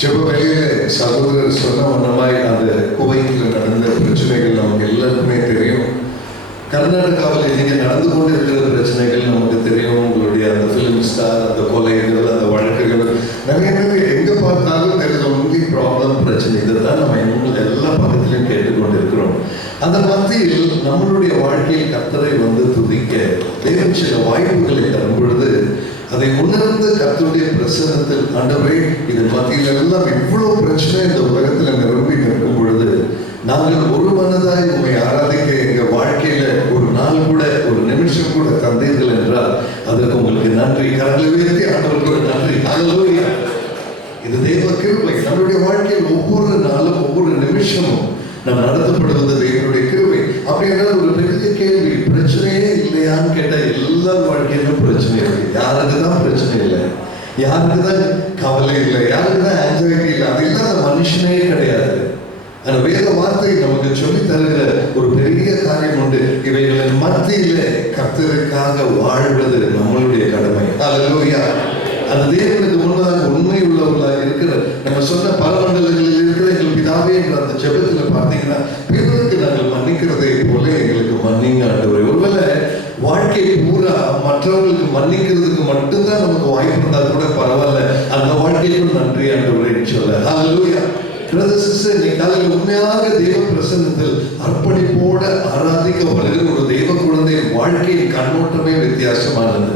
ஜெப வேலையில சகோதரர் சொன்ன வண்ணமாய் அந்த குவைத்தில் நடந்த பிரச்சனைகள் நமக்கு எல்லாருக்குமே தெரியும். கர்நாடகாவில் இன்னைக்கு நடந்து கொண்டு இருக்கிற பிரச்சனைகள் நமக்கு தெரியும். உங்களுடைய அந்த ஃபிலிம் ஸ்டார், அந்த கொலைகள், அந்த வழக்குகள் நிறைய பேர் எங்க பார்த்தாலும் தெரிஞ்ச ஒன்லி ப்ராப்ளம், பிரச்சனை. இதுதான் நம்ம இன்னும் எல்லா பக்கத்திலையும் கேட்டுக்கொண்டு இருக்கிறோம். அந்த மத்தியில் நம்மளுடைய வாழ்க்கையில் கர்த்தரை துதிக்க தேவன் சில வாய்ப்புகளை தரும் பொழுது அதை உணர்ந்து கர்த்தருடைய பிரசன்னத்தில், ஆண்டவரே இது மத்தியில் எல்லாம் இவ்வளவு பிரச்சனை இந்த உலகத்தில் நிரம்பி நிற்கும் பொழுது நாங்கள் ஒரு மனதாய் உண்மை ஆராதிக்க எங்க வாழ்க்கையில ஒரு நாள் கூட, ஒரு நிமிஷம் கூட தந்தீர்கள் என்றால் அதற்கு உங்களுக்கு நன்றி. கரங்களை உயர்த்தி ஆண்டவருக்கு நன்றி. ஹல்லேலூயா. இது தேவ கிருபை. நம்மளுடைய வாழ்க்கையில் ஒவ்வொரு நாளும் ஒவ்வொரு நிமிஷமும் நாம் நடத்தப்படுவது தேவனுடைய கிருபை. அப்படி என்றால் ஒரு பெரிய கேள்வி, பிரச்சனையே இல்லையான்னு கேட்டால் எல்லா வாழ்க்கையிலும் பிரச்சனை இருக்கு. யாருக்கு தான் பிரச்சனை இல்லை? யாருக்கு தான் கவலை இல்லை? யாருக்கு தான் ஆன்சைட்டி இல்லை? அது இல்லாத மனுஷனே கிடையாது. அந்த வேத வார்த்தை நமக்கு சொல்லி தருகிற ஒரு பெரிய காரியம் உண்டு. இவைகளின் மத்தியில கர்த்தருக்காக வாழ்வது நம்மளுடைய கடமை. ஹல்லேலூயா. அது தேவனுக்கு முன்னதாக உண்மை உள்ளவர்களாக இருக்கிற நம்ம சொன்ன பரமண்டலங்களில் இருக்கிற எங்கள் பிதாவே என்ற அந்த ஜெபத்துல பார்த்தீங்கன்னா, பிறருக்கு நாங்கள் மன்னிக்கிறதை போல எங்களுக்கு மன்னிங்க ஆண்டவரே. ஒருவேளை வாழ்க்கை பூரா மற்றவர்களுக்கு மன்னிக்கிறதுக்கு மட்டும்தான் நமக்கு வாய்ப்பு இருந்தால் கூட பரவாயில்ல, அந்த வாழ்க்கைக்கும் நன்றி ஆண்டவரேன்னு சொல்ல. ஹல்லேலூயா. பிரதர் சிஸ்டர், இன்னைக்கு காலையில் உண்மையாக தேவ பிரசன்னத்தில் அர்ப்பணிப்போட ஆராதிக்கப்படுகிற ஒரு தெய்வ குழந்தையின் வாழ்க்கையின் கண்ணோட்டமே வித்தியாசமானது.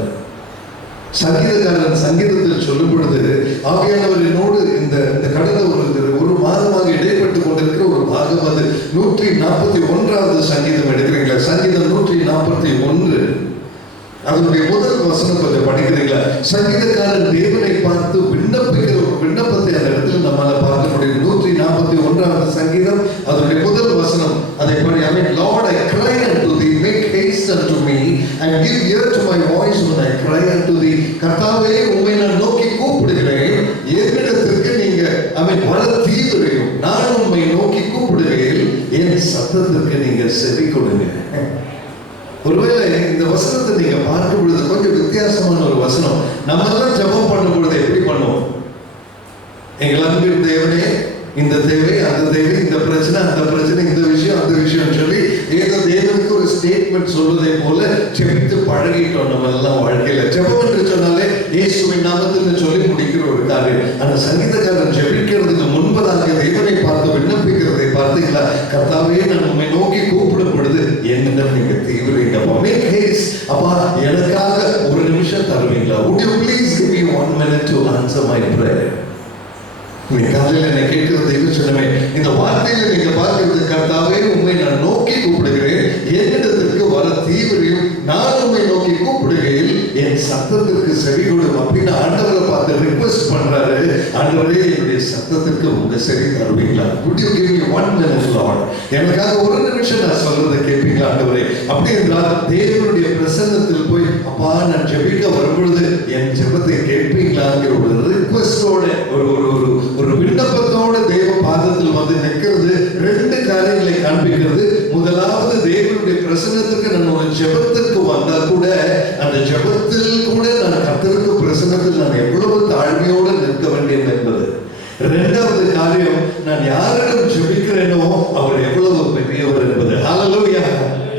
சங்கீதக்காரன் சங்கீதத்தில் சொல்லும் பொழுது, ஆவியானவர் என்னோடு இந்த கடந்த ஒரு மாதமாக இடைப்பட்டு கொண்டிருக்கிற ஒரு பாகம் அது 141வது சங்கீதம் எடுக்கிறீங்களா? சங்கீதம் 141 அதனுடைய முதல் வசனம் கொஞ்சம் படிக்கிறீங்களா? சங்கீதக்காரன் தேவனை பார்த்து விண்ணப்பிக்கிற ஒரு விண்ணப்பத்தை அந்த இடத்துல நம்மளால பார்க்க முடியும். 141வது சங்கீதம் அதனுடைய முதல் வசனம் அதை படி. I mean, Lord, I cry unto thee, make haste unto me and give ear to my voice when I cry unto thee. கர்த்தாவே, உம்மை நான் நோக்கி கூப்பிடுகிறேன், என்னிடத்திற்கு நீங்க வர தீவிரையும், நான் உம்மை நோக்கி கூப்பிடுகிறேன், என் சத்தத்திற்கு நீங்க செவி கொடுங்க. ஒருவேளை இந்த வசனத்தை நீங்க பார்க்கும் பொழுது கொஞ்சம் வித்தியாசமான ஒரு வசனம். நம்ம எல்லாம் ஜெபம் பண்ணும் பொழுது எப்படி பண்ணுவோம்? எங்கள் அன்பின் தேவனே, இந்த தேவை, அந்த தேவை, இந்த பிரச்சனை, அந்த பிரச்சனை, இந்த விஷயம், அந்த விஷயம் சொல்லி ஏதோ தேவனுக்கு ஒரு ஸ்டேட்மெண்ட் சொல்வதை போல ஜெபித்து பழகிட்டோம் நம்ம எல்லாம் வாழ்க்கையில. ஜெபம் என்று சொன்னாலே இயேசுவின் நாமத்தில் சொல்லி முடிக்கிற ஒரு காரியம். அந்த சங்கீதக்காரன் ஜெபிக்கிறதுக்கு முன்பதாக தேவனை பார்த்து விண்ணப்பிக்கிறதை பார்த்தீங்களா? கர்த்தாவே, நான் உம்மை நோக்கி கூப்பிடும் பொழுது என்னிடம் நீங்க தீவிரங்க. Make haste. அப்பா, எனக்காக ஒரு நிமிஷம் தருவீங்களா? Would you please give me 1 minute to answer my prayer? காலையில் என்னை கேட்கிற தெய்வ சொன்னமே, இந்த வார்த்தையில நீங்க பார்க்கிறது, கர்த்தாவே, உண்மை நான் நோக்கி கூப்பிடுகிறேன், என்னிடத்திற்கு வர தீவிரையும், நான் உண்மை நோக்கி கூப்பிடுகையில் என் சத்தத்திற்கு செவி கொடு அப்படின்னு ஆண்டவரை பார்த்து ரிக்வெஸ்ட் பண்றாரு. ஆண்டவரே, என்னுடைய சத்தத்திற்கு உங்க செவி தருவீங்களா? Would you give me 1 minute, Lord? எனக்காக ஒரு நிமிஷம் நான் சொல்றதை கேட்பீங்களா ஆண்டவரே? அப்படி என்றால் தேவனுடைய பிரசன்னத்தில் போய், அப்பா, நான் ஜெபிக்க வரும்பொழுது என் ஜெபத்தை கேட்பீங்களாங்கிற ஒரு ரிக்வெஸ்டோட, ஒரு விண்ணப்பத்தோடு தேவ பாதத்தில் நிற்கிறது. 2 காரியங்களை காண்பிக்கிறது. முதலாவது, தேவனுடைய பிரசன்னத்திற்கு நான் ஒரு ஜெபத்திற்கு வந்தா கூட அந்த ஜெபத்தில் கூட நான் கர்த்தருக்கு பிரசன்னத்தில் நான் எவ்வளவு தாழ்மையோடு நிற்க வேண்டும் என்பது. 2வது காரியம், நான் யாரிடம் ஜெபிக்கிறேனோ அவர் எவ்வளவு பெரியவர் என்பது. ஹல்லேலூயா.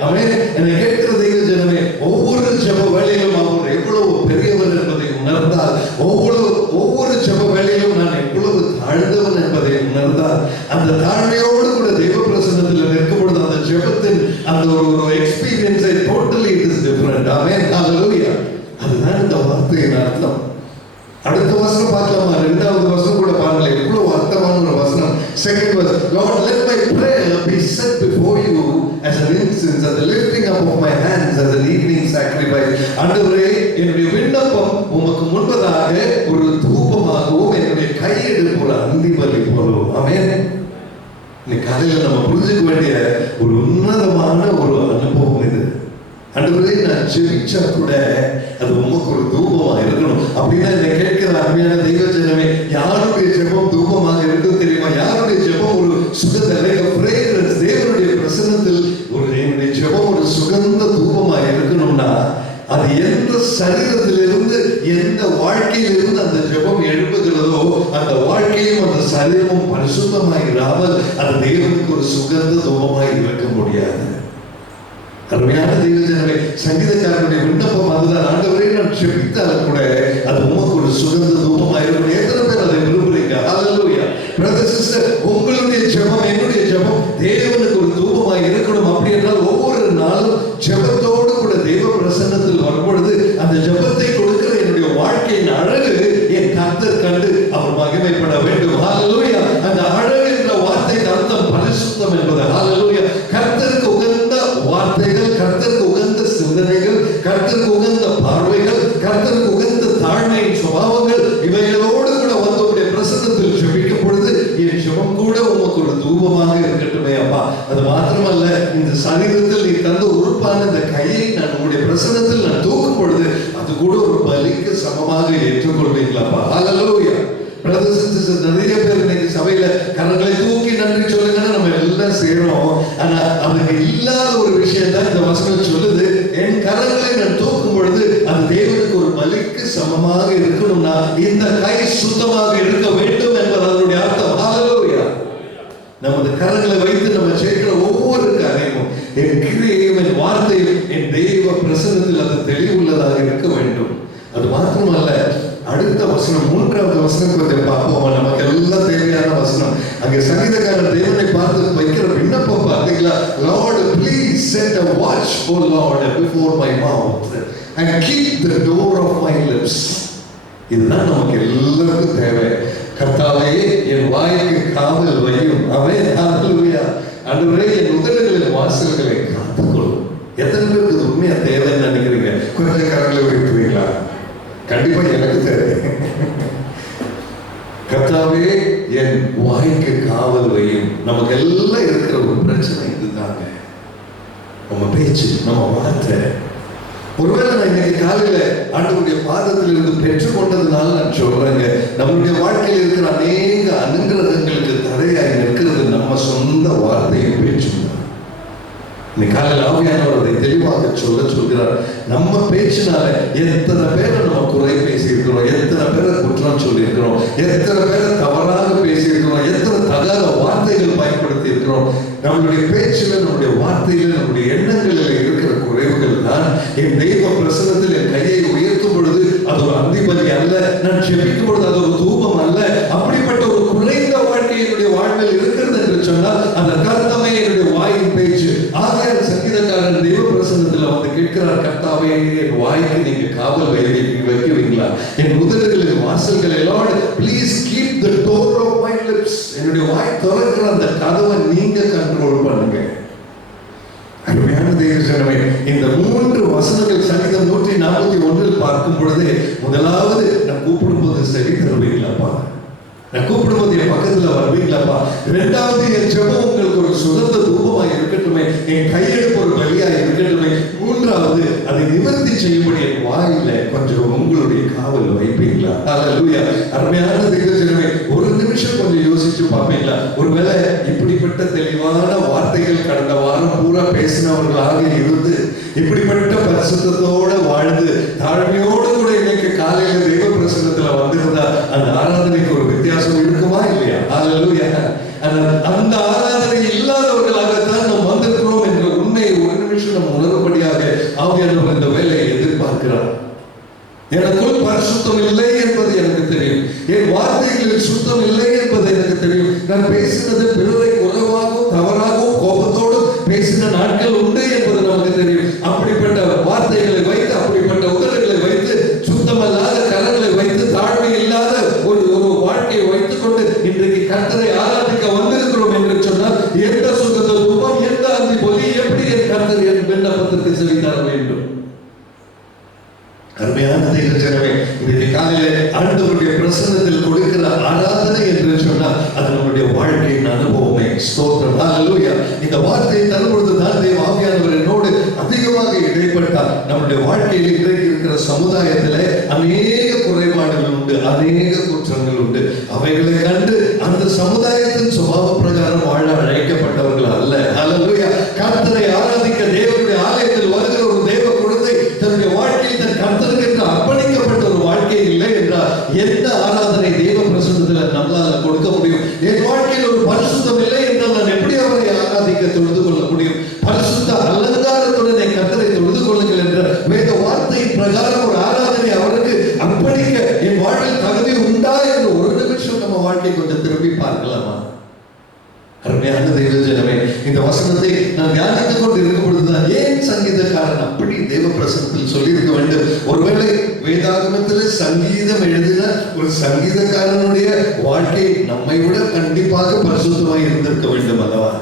ஆமென். என்னை கேட்கிற தெய்வ ஜனமே, ஒவ்வொரு ஜெப வேளையிலும் அவர் எவ்வளவு பெரியவர் என்பதை உணர்ந்தால், ஒவ்வொரு ஜெப வேளையிலும் நான் எவ்வளவு தாழ்ந்தவன் என்பதை உணர்ந்தால், அந்த தாழ்மையோடு கூட தெய்வ பிரசன்னத்தில் நிற்கும் பொழுது அந்த ஜெபத்தின் அந்த ஒரு எக்ஸ்பீரியன்ஸை டோட்டலி இட் இஸ் டிஃபரண்ட். ஆமென். ஹல்லேலூயா. அதுதான் இந்த வார்த்தையின் அர்த்தம். அடுத்த வசனம் பார்க்கலாமா? 2வது வசனம் கூட பாருங்களேன், எவ்வளவு அர்த்தமான ஒரு வசனம். Second verse, Lord, let my prayer be set before you as an incense, and the lifting up of my hands as an evening sacrifice. ஆண்டவரே, என்னுடைய விண்ணப்பம் உமக்கு முன்பதாக ஒரு தூபமாகவும், என்னுடைய கையெடுப்பு ஒரு அந்தி பலி போலும். ஆமென். இன்னைக்கு காலையில் நம்ம புரிஞ்சுக்க வேண்டிய ஒரு உன்னதமான ஒரு அனுபவம் இது. ஆண்டவரே, நான் ஜெபிச்சா கூட அது உமக்கு ஒரு தூபமாக இருக்கணும் அப்படின்னா என்னை கேட்கிற அருமையான தெய்வ ஜனமே, யாருடைய ஜெபம் தூபமாக இருக்கும் தெரியுமா? யாருடைய ஜெபம் ஒரு சுகந்த ஃப்ரேக்ரன்ஸ், தேவனுடைய பிரசன்னத்தில் என்னுடைய ஜெபம் ஒரு சுகந்த தூபமாக இருக்கணும்னா அது எந்த சரீரத்திலிருந்து, எந்த வாழ்க்கையிலிருந்து அந்த ஜெபம் எழுப்புகிறதோ அந்த வாழ்க்கையும் அந்த சரீரமும் பரிசுத்தமாய் இராமல் அது தேவனுக்கு ஒரு சுகந்த தூபமாய் இருக்க முடியாது. அருமையான தெய்வ ஜனமே, சங்கீதக்காரனுடைய விண்ணப்பம் அதுதான். ஆண்டவரே, நான் செபித்தாலும் கூட அது உமக்கு ஒரு சுகந்த தூபமாய் இருக்கணும். எத்தனை பேர் அதை விரும்புறீங்க? ஹல்லேலூயா. பிரதர் சிஸ்டர், உங்களுடைய ஜெபம் என்னுடைய ஜெபம் தேவனுக்கு ஒரு தூபமாய் இருக்கணும். அப்படி என்றால் ஒவ்வொரு நாளும் ஜெபத்தோடு கூட தெய்வ பிரசன்னத்தில் வரும்பொழுது அந்த ஜெபத்தை கொடுக்கிற என்னுடைய வாழ்க்கையின் அழகு என் கர்த்தர் கண்டு அவர் மகிமைப்பட வேண்டும். ஹல்லேலூயா. அந்த அழகு என்ற வார்த்தைக்கு அர்த்தம் பரிசுத்தம் என்பது. ஹல்லேலூயா. கர்த்தருக்கு உகந்த வார்த்தைகள், கர்த்தருக்கு உகந்த சிந்தனைகள், கர்த்தருக்கு உகந்த பார்வைகள், கர்த்தருக்கு உகந்த தாழ்மையின் சுபாவங்கள், இவைகளோடு கூட வந்து உங்களுடைய பிரசன்னத்தில் ஜெபிக்கும் பொழுது என் ஜெபம் கூட உமக்கு ஒரு தூபமாக இருக்கட்டுமே அப்பா. அது மாத்திரமல்ல, இந்த சரீரத்தில் நீ தந்த உறுப்பான இந்த கையை நான் உங்களுடைய பிரசன்னத்தில் நான் தூக்கும் பொழுது அது கூட ஒரு பலிக்கு சமமாக ஏற்றுக்கொள்வீங்களாப்பா. ஹல்லேலூயா. பிரதர்ஸ் அண்ட் சிஸ்டர்ஸ், நிறைய பேர் இன்னைக்கு சபையில கரங்களை தூக்கி நன்றி சொல்லுங்கன்னு நம்ம எல்லாம் செய்யறோம். ஆனா அதுக்கு இல்லாத ஒரு விஷயம் தான் இந்த வசனம் சொல்லுது. என் கரங்களை நான் தூக்கும் பொழுது அது தேவனுக்கு ஒரு பலிக்கு சமமாக இருக்கணும்னா இந்த கை சுத்தமாக இருக்க வேண்டும் என்பது அதனுடைய அர்த்தம். ஹல்லேலூயா. நமது கரங்களை வைத்து நம்ம செய்கிற ஒவ்வொரு காரியமும், என் கிரியையும் என் வார்த்தையும் என் தெய்வ பிரசன்னத்தில் அது தெளிவுள்ளதாக இருக்க வேண்டும். அது மாத்திரமல்ல, அடுத்த வசனம், மூன்றாவது வசனம் கொஞ்சம் பார்ப்போம். நமக்கு எல்லாம் தேவையான வசனம். அங்கே சங்கீதக்காரர் தேவனை பார்த்து வைக்கிற விண்ணப்பம் பார்த்தீங்களா? Lord, please set a watch, O Lord, before my mouth and keep the door of my lips. இதுதான் நமக்கு எல்லாருக்கும் தேவை. கர்த்தாவே, என் வாய்க்கு காவல் வையும். ஆமென். ஹல்லேலூயா. ஆண்டவரே, என் உதடுகளின் வாசல்களை காத்துக்கொள்ளும். எத்தனை பேருக்கு இது உண்மையா தேவைன்னு நினைக்கிறீங்க? கொஞ்சம் கரங்களை வைக்கிறீங்களா? கண்டிப்பா எனக்கு தேவை. கர்த்தாவே, என் வாய்க்கு காவல் வையும். நமக்கு எல்லாம் இருக்கிற ஒரு பிரச்சனை இதுதாங்க, நம்ம பேச்சு, நம்ம வார்த்தை. ஒருவேளை நான் இன்னைக்கு காலையில ஆண்டவருடைய பாதத்தில் இருந்து பெற்றுக்கொண்டதுனால நான் சொல்றேங்க, நம்மளுடைய வாழ்க்கையில் இருக்கிற அநேக அனுகிரகங்களுக்கு தடையாகி நிற்கிறது நம்ம சொந்த வார்த்தையும் பேச்சும். இன்னைக்கு காலையில் ஆவியானவர் அதை தெளிவாக சொல்கிறார். நம்ம பேச்சினால எத்தனை பேரை நம்ம குறை பேசியிருக்கிறோம், எத்தனை பேரை குற்றம் சொல்லியிருக்கிறோம், எத்தனை பேரை தவறாக பேசியிருக்கிறோம், எத்தனை தகாத வார்த்தைகள் பயன்படுத்தி இருக்கிறோம். நம்மளுடைய பேச்சில், நம்முடைய வார்த்தையில், நம்முடைய எண்ணங்களில் இருக்கிற குறைவுகள் தான் என் தெய்வ பிரசன்னத்தில் என் கையை உயர்த்தும் பொழுது அது ஒரு அந்திபலி அல்ல, நான் ஜெபிக்கும் பொழுது அது ஒரு தூபம் அல்ல. அப்படிப்பட்ட ஒரு குறைந்த வாழ்க்கை என்னுடைய வாழ்வில் இருக்கிறது என்று சொன்னால் அந்த கர்த்தமே என்னுடைய வாயின் பேச்சு. ஆகையால் சங்கீதக்காரன் தெய்வ பிரசன்னத்தில் வந்து கேட்கிறார், கர்த்தாவே, என் வாய்க்கு நீங்க காவல் வைக்குவீங்களா? என் உதடுகளின் வாசல்களை, Lord, please keep the door of my lips. என்னுடைய வாய் திறக்கிற அந்த கதவை நீங்க கண்ட்ரோல் பண்ணுங்க. அருமையான தெய்வ ஜனமே, இந்த 3 வசனங்கள் சங்கீதம் 141 பார்க்கும் பொழுது, முதலாவது நான் கூப்பிடும்போது சரி தருவீங்களாப்பா, நான் கூப்பிடும்போது என் பக்கத்துல வருவீங்களாப்பா. இரண்டாவது, என் ஜெபம் உங்களுக்கு ஒரு சுகந்த தூபமாய் இருக்கட்டுமே, என் கையெழுப்பு ஒரு பலியாய் இருக்கட்டுமே. மூன்றாவது, அதை நிவர்த்தி செய்யும்படி என் வாயில கொஞ்சம் உங்களுடைய காவல் வைப்பீங்களா? ஹல்லேலூயா. அருமையான தெய்வ ஜனமே, ஒரு நிமிஷம் கொஞ்சம் யோசிச்சு பார்ப்பீங்களா? ஒருவேளை இப்படிப்பட்ட தெளிவான வார்த்தைகள் கடந்த வாரம் பூரா பேசினவர்களாக இருந்து, இப்படிப்பட்ட பரிசுத்தத்தோட வாழ்ந்து, தாழ்மையோடு கூட இன்னைக்கு காலையில தெய்வ பிரசன்னத்துல வந்திருந்தா அந்த ஆராதனைக்கு ஒரு வித்தியாசம் இருக்குமா இல்லையா? ஹல்லேலூயா. அந்த ஆராதனை இல்லாதவர்களாகத்தான் நாம் வந்திருக்கிறோம் என்ற உண்மையை ஒரு நிமிஷம் நம்ம உணரும்படியாக ஆவியானவர் இந்த வேலையை எதிர்பார்க்கிறார். எனக்குள் பரிசுத்தம் இல்லை என்பது எனக்கு தெரியும், என் வார்த்தைகளில் சுத்தம் இல்லை என்பது எனக்கு தெரியும். நான் பேசினது பிறரை குறைவாகவும் தவறாகவும் கோபத்தோடும் பேசின நாட்கள் உண்டு என்பது நமக்கு தெரியும். அப்படிப்பட்ட வார்த்தைகளை வைத்து, அப்படிப்பட்ட உதடுகளை வைத்து, சுத்தமல்லாத கரங்களை வைத்து, தாழ்மை இல்லாத ஒரு வாழ்க்கையை வைத்துக் கொண்டு இன்றைக்கு கர்த்தரை ஆராதிக்க வந்திருக்கிறோம் என்று சொன்னால் எந்த சுகந்த தூபம், எந்த அந்தி பொலி, எப்படி என் கர்த்தர் என் விண்ணப்பத்திற்கு செவி தர வேண்டும்? அருமையான தெய்வ ஜனமே, இன்றைக்கு காலையில ஆண்டவருடைய பிரசன்னத்தில் கொடுக்கிற ஆராதனை என்று சொன்னால் அது நம்முடைய வாழ்க்கையின் அனுபவமே. ஸ்தோத்திரம். ஹல்லேலூயா. இந்த வார்த்தையை தரும்பொழுது தான் தேவ ஆவியானவர் என்னோடு அதிகமாக இடைப்பட்டார். நம்முடைய வாழ்க்கையில் இன்றைக்கு இருக்கிற சமுதாயத்தில் அநேக குறைபாடுகள் உண்டு, அநேக குற்றங்கள் உண்டு. அவைகளை கண்டு அந்த சமுதாயத்தின் சுபாவ பிரகாரம் வாழ அழைக்கப்பட்டவர்கள் அல்ல. ஹல்லேலூயா. கர்த்தரை ஆராதிக்க தேவனுடைய ஆலயத்தில் வருகிற ஒரு தேவ குழந்தை தன்னுடைய வாழ்க்கையில் தன் கர்த்தருக்கு என்று அர்ப்பணிக்கப்பட்ட ஒரு வாழ்க்கை இல்லை என்றால் எந்த ஆராதனை தேவ பிரசன்னத்தில் நம்மளால கொடுக்க முடியும்? அருமையான தெய்வ ஜனமே, இந்த வசனத்தை நான் தியானித்துக் கொண்டு இருக்கும் பொழுதுதான் ஏன் சங்கீதக்காரன் அப்படி தேவ பிரசனத்தில் சொல்லி இருக்க வேண்டும்? ஒருவேளை வேதாகமத்தில் சங்கீதம் எழுதின ஒரு சங்கீதக்காரனுடைய வாழ்க்கை நம்மை விட கண்டிப்பாக பரிசுத்தமாய் இருந்திருக்க வேண்டும் அல்லவா?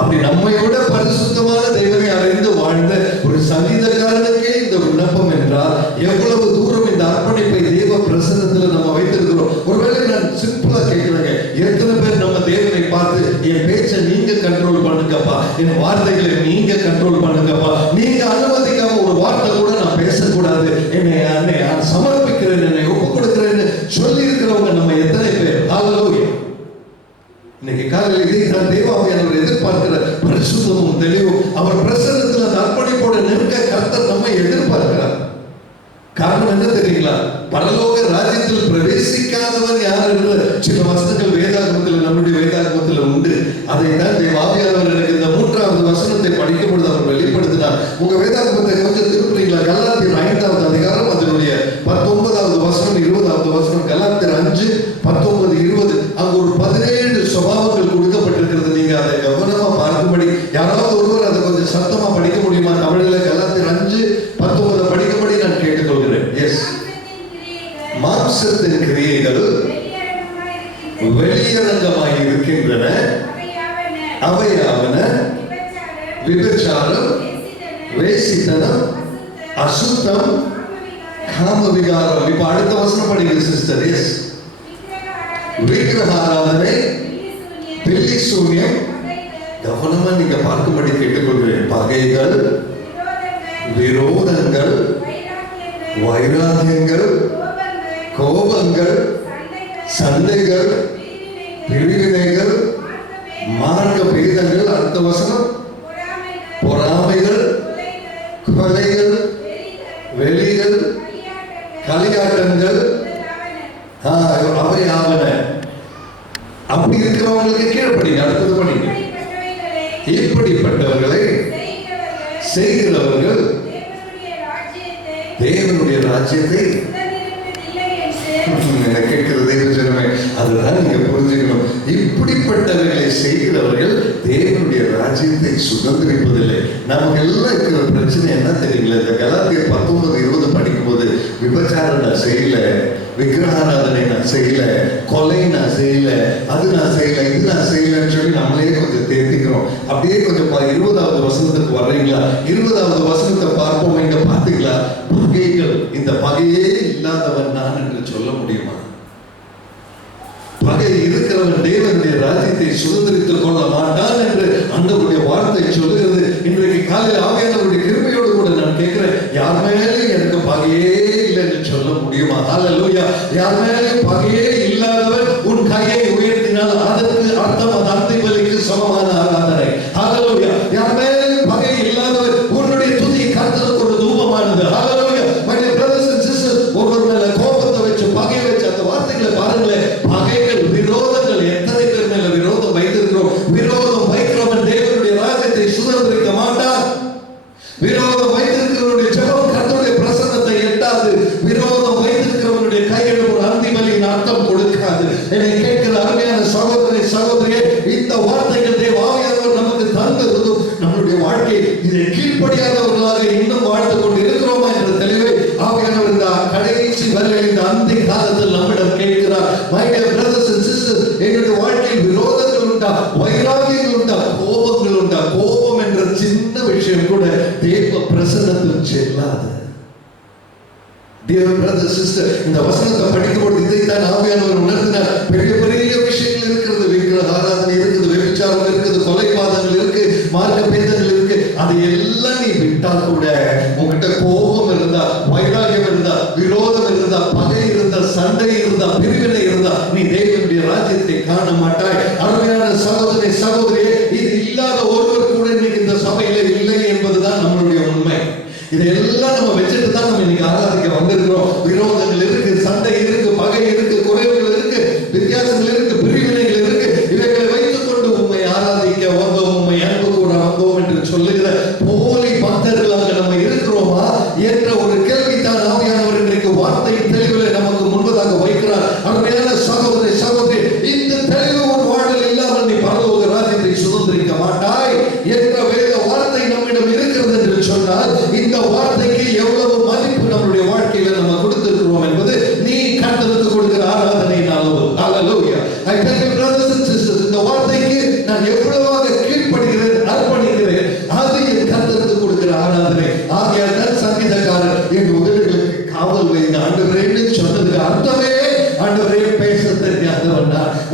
அப்படி நம்மை விட பரிசுத்தமான தெய்வத்தை அறிந்து வாழ்ந்த ஒரு சங்கீதக்காரனுக்கே இந்த விண்ணப்பம் என்றால் எவ்வளவு தூரம் இந்த அர்ப்பணிப்பை தேவ பிரசன்னத்தில் நம்ம வைத்திருக்கிறோம். ஒருவேளை நான் சிம்பிளா கேட்கிறேங்க, எத்தனை பேர் நம்ம தேவனை பார்த்து என் பேச்சை நீங்க கண்ட்ரோல் பண்ணுங்கப்பா, என் வார்த்தைகளை நீங்க கண்ட்ரோல் பண்ணுங்கப்பா, நீங்க அனுமதிக்காம ஒரு வார்த்தை கூட நான் பேசக்கூடாது, என்னை சமர்ப்பிக்கிறேன், என்னை ஒப்புக் கொடுக்கிறேன்னு சொல்லி இருக்கிறவங்க நம்ம எத்தனை பேர்? ஹல்லேலூயா. இன்னைக்கு காலையில் இதை தான் தேவாவியானவர் எதிர்பார்க்கிற பரிசுத்தமும் தெளிவும் அவர் பிரசன்னத்தில் அந்த அர்ப்பணிப்போட நிற்க கர்த்தர் நம்மை எதிர்பார்க்கிறார். காரணம் என்ன தெரியுங்களா? பரலோக ராஜ்யத்தில் பிரவேசிக்காதவன் யார் என்று சில வசனங்கள் வேதாகமத்தில், நம்முடைய வேதாகமத்தில் உண்டு. அதை தான் தேவாவியானவர் எனக்கு இந்த 3வது வசனத்தை படிக்கும் பொழுது அவர் வெளிப்படுத்தினார். உங்க வேதாகமத்தை கொஞ்சம் திருப்புறீங்களா? கலாத்தியர் 5வது அதிகாரம் அதனுடைய 19வது வசனம் 20வது வசனம். கலாத்தியர் 5:19-20 அங்கு ஒரு 17 சுபாவங்கள் கொடுக்கப்பட்டிருக்கிறது. நீங்க அதை கவனமா பார்க்கும்படி யாராவது ஒருவர் அதை கொஞ்சம் சத்தமா படிக்க முடியுமா? தமிழில் கலாத்தியர் 5:19 படிக்கும்படி நான் கேட்டுக்கொள்கிறேன். எஸ். மாம்சத்தின் கிரியைகள் வெளியரங்கமாய் இருக்கின்றன, அவையாவன விபச்சாரம், வேசித்தனம், அசுத்தம், காமவிகாரம். இப்ப அடுத்த வசனம் படிங்க சிஸ்டர். எஸ். விக்கிரகாராதனை, பில்லி சூன்யம். கவனமா நீங்க பார்க்கும்படி கேட்டுக்கொள்கிறேன். பகைகள், விரோதங்கள், வைராகியங்கள், கோபங்கள், சண்டைகள், பிரிவினைகள், மார்க்க பேதங்கள். அடுத்த வசனம் பொறாமைகள், கொலைகள், வெளிகள், களியாட்டங்கள், அவையாவன. அப்படி இருக்கிறவங்களுக்கு கீழ்ப்படிங்க. அடுத்தது படிங்க. இப்படிப்பட்டவர்களை செய்கிறவர்கள் தேவனுடைய ராஜ்யத்தை கேட்கிற தெய்வ ஜனமே, அதுதான் நீங்க புரிஞ்சுக்கணும். இப்படிப்பட்டவர்களை செய்கிறவர்கள் தேவனுடைய ராஜ்யத்தை சுதந்திரிப்பதில்லை. நமக்கு எல்லாம் இருக்கிற பிரச்சனை என்ன தெரியுங்களா? இந்த கலாத்தியர் 19-20 படிக்கும் போது விபச்சாரம் நான் செய்யல, விக்கிரகாராதனை நான் செய்யல, கொலை நான் செய்யல, அது நான் செய்யல, இது நான் செய்யலன்னு சொல்லி நம்மளே கொஞ்சம் தேர்த்திக்கிறோம். அப்படியே கொஞ்சம் 20வது வசனத்துக்கு வர்றீங்களா? 20வது வசனத்தை பார்ப்போம். இங்க பாத்தீங்களா? பகைகள். இந்த பகையே இல்லாதவன் நான் என்று சொல்ல முடியுமா? பகை இருக்கிறவன் தேவனுடைய ராஜ்யத்தை சுதந்திரித்துக் கொள்ள மாட்டான் என்று ஆண்டவருடைய வார்த்தை சொல்லுகிறது. இன்றைக்கு காலையில் ஆவியானவருடைய கிருபையோடு கூட நான் கேட்கிறேன், யார் மேலும் எனக்கு பகையே இல்லை என்று சொல்ல முடியுமா? ஹல்லேலூயா. யார் மேலும் பகையே இல்லாதவன் உன் கையை உயர்த்தினால் அதற்கு அர்த்தம் அந்த அந்தி பலிக்கு சமமான ஆராதனை. ஹல்லேலூயா. யார் மேலும் பகை இல்லாதவன் உன்னுடைய துதி கர்த்தருக்கு ஒரு தூபமானது. ஹல்லேலூயா. my dear brothers and sisters, ஒருவர் மேல கோபத்தை வச்சு பகை வச்சு அந்த வார்த்தைகளை பாருங்களேன். பகைகள், விரோதங்கள், எத்தனை பேர் மேல விரோதம் வைத்திருக்கிறோம்? விரோதம் வைக்கிறவன் தேவனுடைய ராஜ்யத்தை சுதந்திரிக்க மாட்டான். விரோதம் வைத்திருக்கிறவனுடைய ஜெபம் கர்த்தருடைய பிரசன்னத்தை எட்டாது. விரோதம் வைத்திருக்கிறவனுடைய கையில் ஒரு அந்தி பலியின் அர்த்தம் கொடுக்காது. என்னை கேட்கிற அருமையான சகோதரி சகோதரியே, இந்த வார்த்தைகள் தேவ ஆவியானவர் நமக்கு தந்திருந்தும் நம்முடைய வாழ்க்கை இதை கீழ்ப்படியாதவர்களாக இன்னும் வாழ்ந்து கொண்டு இருக்கிறோமா என்ற தெளிவை ஆவியானவர் இந்த கடைசி வரையில் இந்த அந்தி காலத்தில் நம்மிடம் கேட்கிறார். My dear brothers and sisters, எங்களுடைய வாழ்க்கையில் விரோதங்கள் உண்டா, வைராகியங்கள் உண்டா, கோபங்கள் உண்டா? கோபம் என்ற சின்ன விஷயம் கூட தேவ பிரசன்னத்தில் செல்லாது. Dear brother sister, இந்த வசனத்தை படிக்கும்போது இதைத்தான் ஆவியானவர் உணர்த்தினார். பெரிய பெரிய விஷயங்கள் இருக்கிறது. விக்கிரகாராதனை இருக்குது, விபச்சாரம் இருக்குது, கொலைபாதங்கள் இருக்கு, மார்க்க பேதங்கள் இருக்கு. அதை எல்லாம் நீ விட்டால் கூட உங்ககிட்ட கோபம் இருந்தா, வைராகியம் இருந்தா, விரோதம் இருந்தா, பகை இருந்தா, சண்டை இருந்தா, பிரிவினை இருந்தா, நீ தேவனுடைய ராஜ்யத்தை காண மாட்டாய். அருமையான சகோதரி சகோதரியே, இது இல்லாத ஒருவர் கூட இன்னைக்கு இந்த சபையில இல்லை என்பதுதான் நம்மளுடைய உண்மை. இதெல்லாம் நம்ம வச்சுட்டு தான் நம்ம இன்னைக்கு ஆராதிக்க வந்திருக்கிறோம். விரோதங்கள் இருக்கு, சண்டை இருக்கு, பகை இருக்கு, குறைவுகள் இருக்கு, வித்தியாசங்கள் இருக்கு, பிரிவினைகள் இருக்கு. இவைகளை வைத்துக் கொண்டு உண்மை ஆராதிக்க வந்தோம், உண்மை அன்பு கூட வந்தோம் என்று சொல்லுகிற போலி பக்தர்களாக நம்ம இருக்கிறோமா என்ற ஒரு கேள்வித்தான் ஆவியானவர் இன்றைக்கு வார்த்தை தெளிவில் நமக்கு முன்பதாக வைக்கிறார். அருமையான சகோதரி சகோதரி, இந்த தெளிவு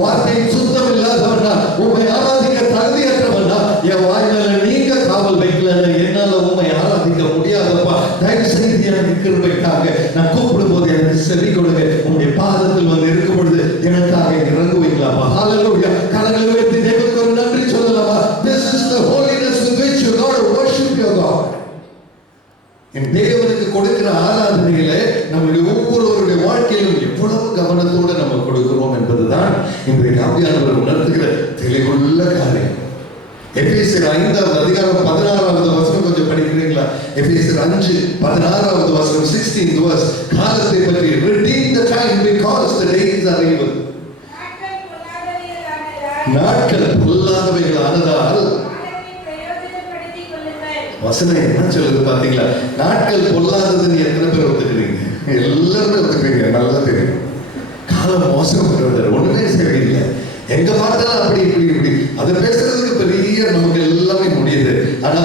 வார்த்தையின் சுத்தம் இல்லாதவனா, உம்மை ஆராதிக்க தகுதியற்றவனா, என் வாய் மேல நீங்க காவல் வைக்கலன்னு என்னால உம்மை ஆராதிக்க முடியாதப்பா. தயவு செய்து எனக்கு கிருபைக்காக நான் கூப்பிடும் போது எனக்கு செவி கொடுங்க. உங்களுடைய பாதத்தில் வந்து இருக்கும் பொழுது எனக்காக இறங்கு வைக்கலாமா? ஹalleluya. கரங்களை உயர்த்தி தேவனுக்கு ஒரு நன்றி சொல்லலாமா? This is the holiness with which you got to worship your God. என் தேவனுக்கு கொடுக்கிற ஆராதனையில நம்முடைய ஒவ்வொருவருடைய வாழ்க்கையிலும் எவ்வளவு கவனத்தோடு நம்ம கொடுக்கிறோம் என்பதுதான் இன்றைக்கு ஆவியானவர் உணர்த்துகிற தெளிவுள்ள காரியம். எபேசியர் 5வது அதிகாரம் 16வது வசனம் கொஞ்சம் படிக்கிறீங்களா? எபேசியர் 5:16வது வசனம் 16th verse. காலத்தை பற்றி redeem the time because the days are evil. நாட்கள் பொல்லாதவைகளானதால் வசனம் என்ன சொல்லுது பாத்தீங்களா? நாட்கள் பொல்லாததுன்னு எத்தனை பேர் ஒத்துக்கிறீங்க? எல்லாருமே ஒத்துக்கிறீங்க, நல்லா தெரியும். காலம் மோசம் பெறுவதர் ஒண்ணுமே சரியில்லை. எங்க பார்த்தாலும் அப்படி இப்படி இப்படி அதை பேசுறதுக்கு பெரிய நமக்கு எல்லாமே முடியுது. ஆனா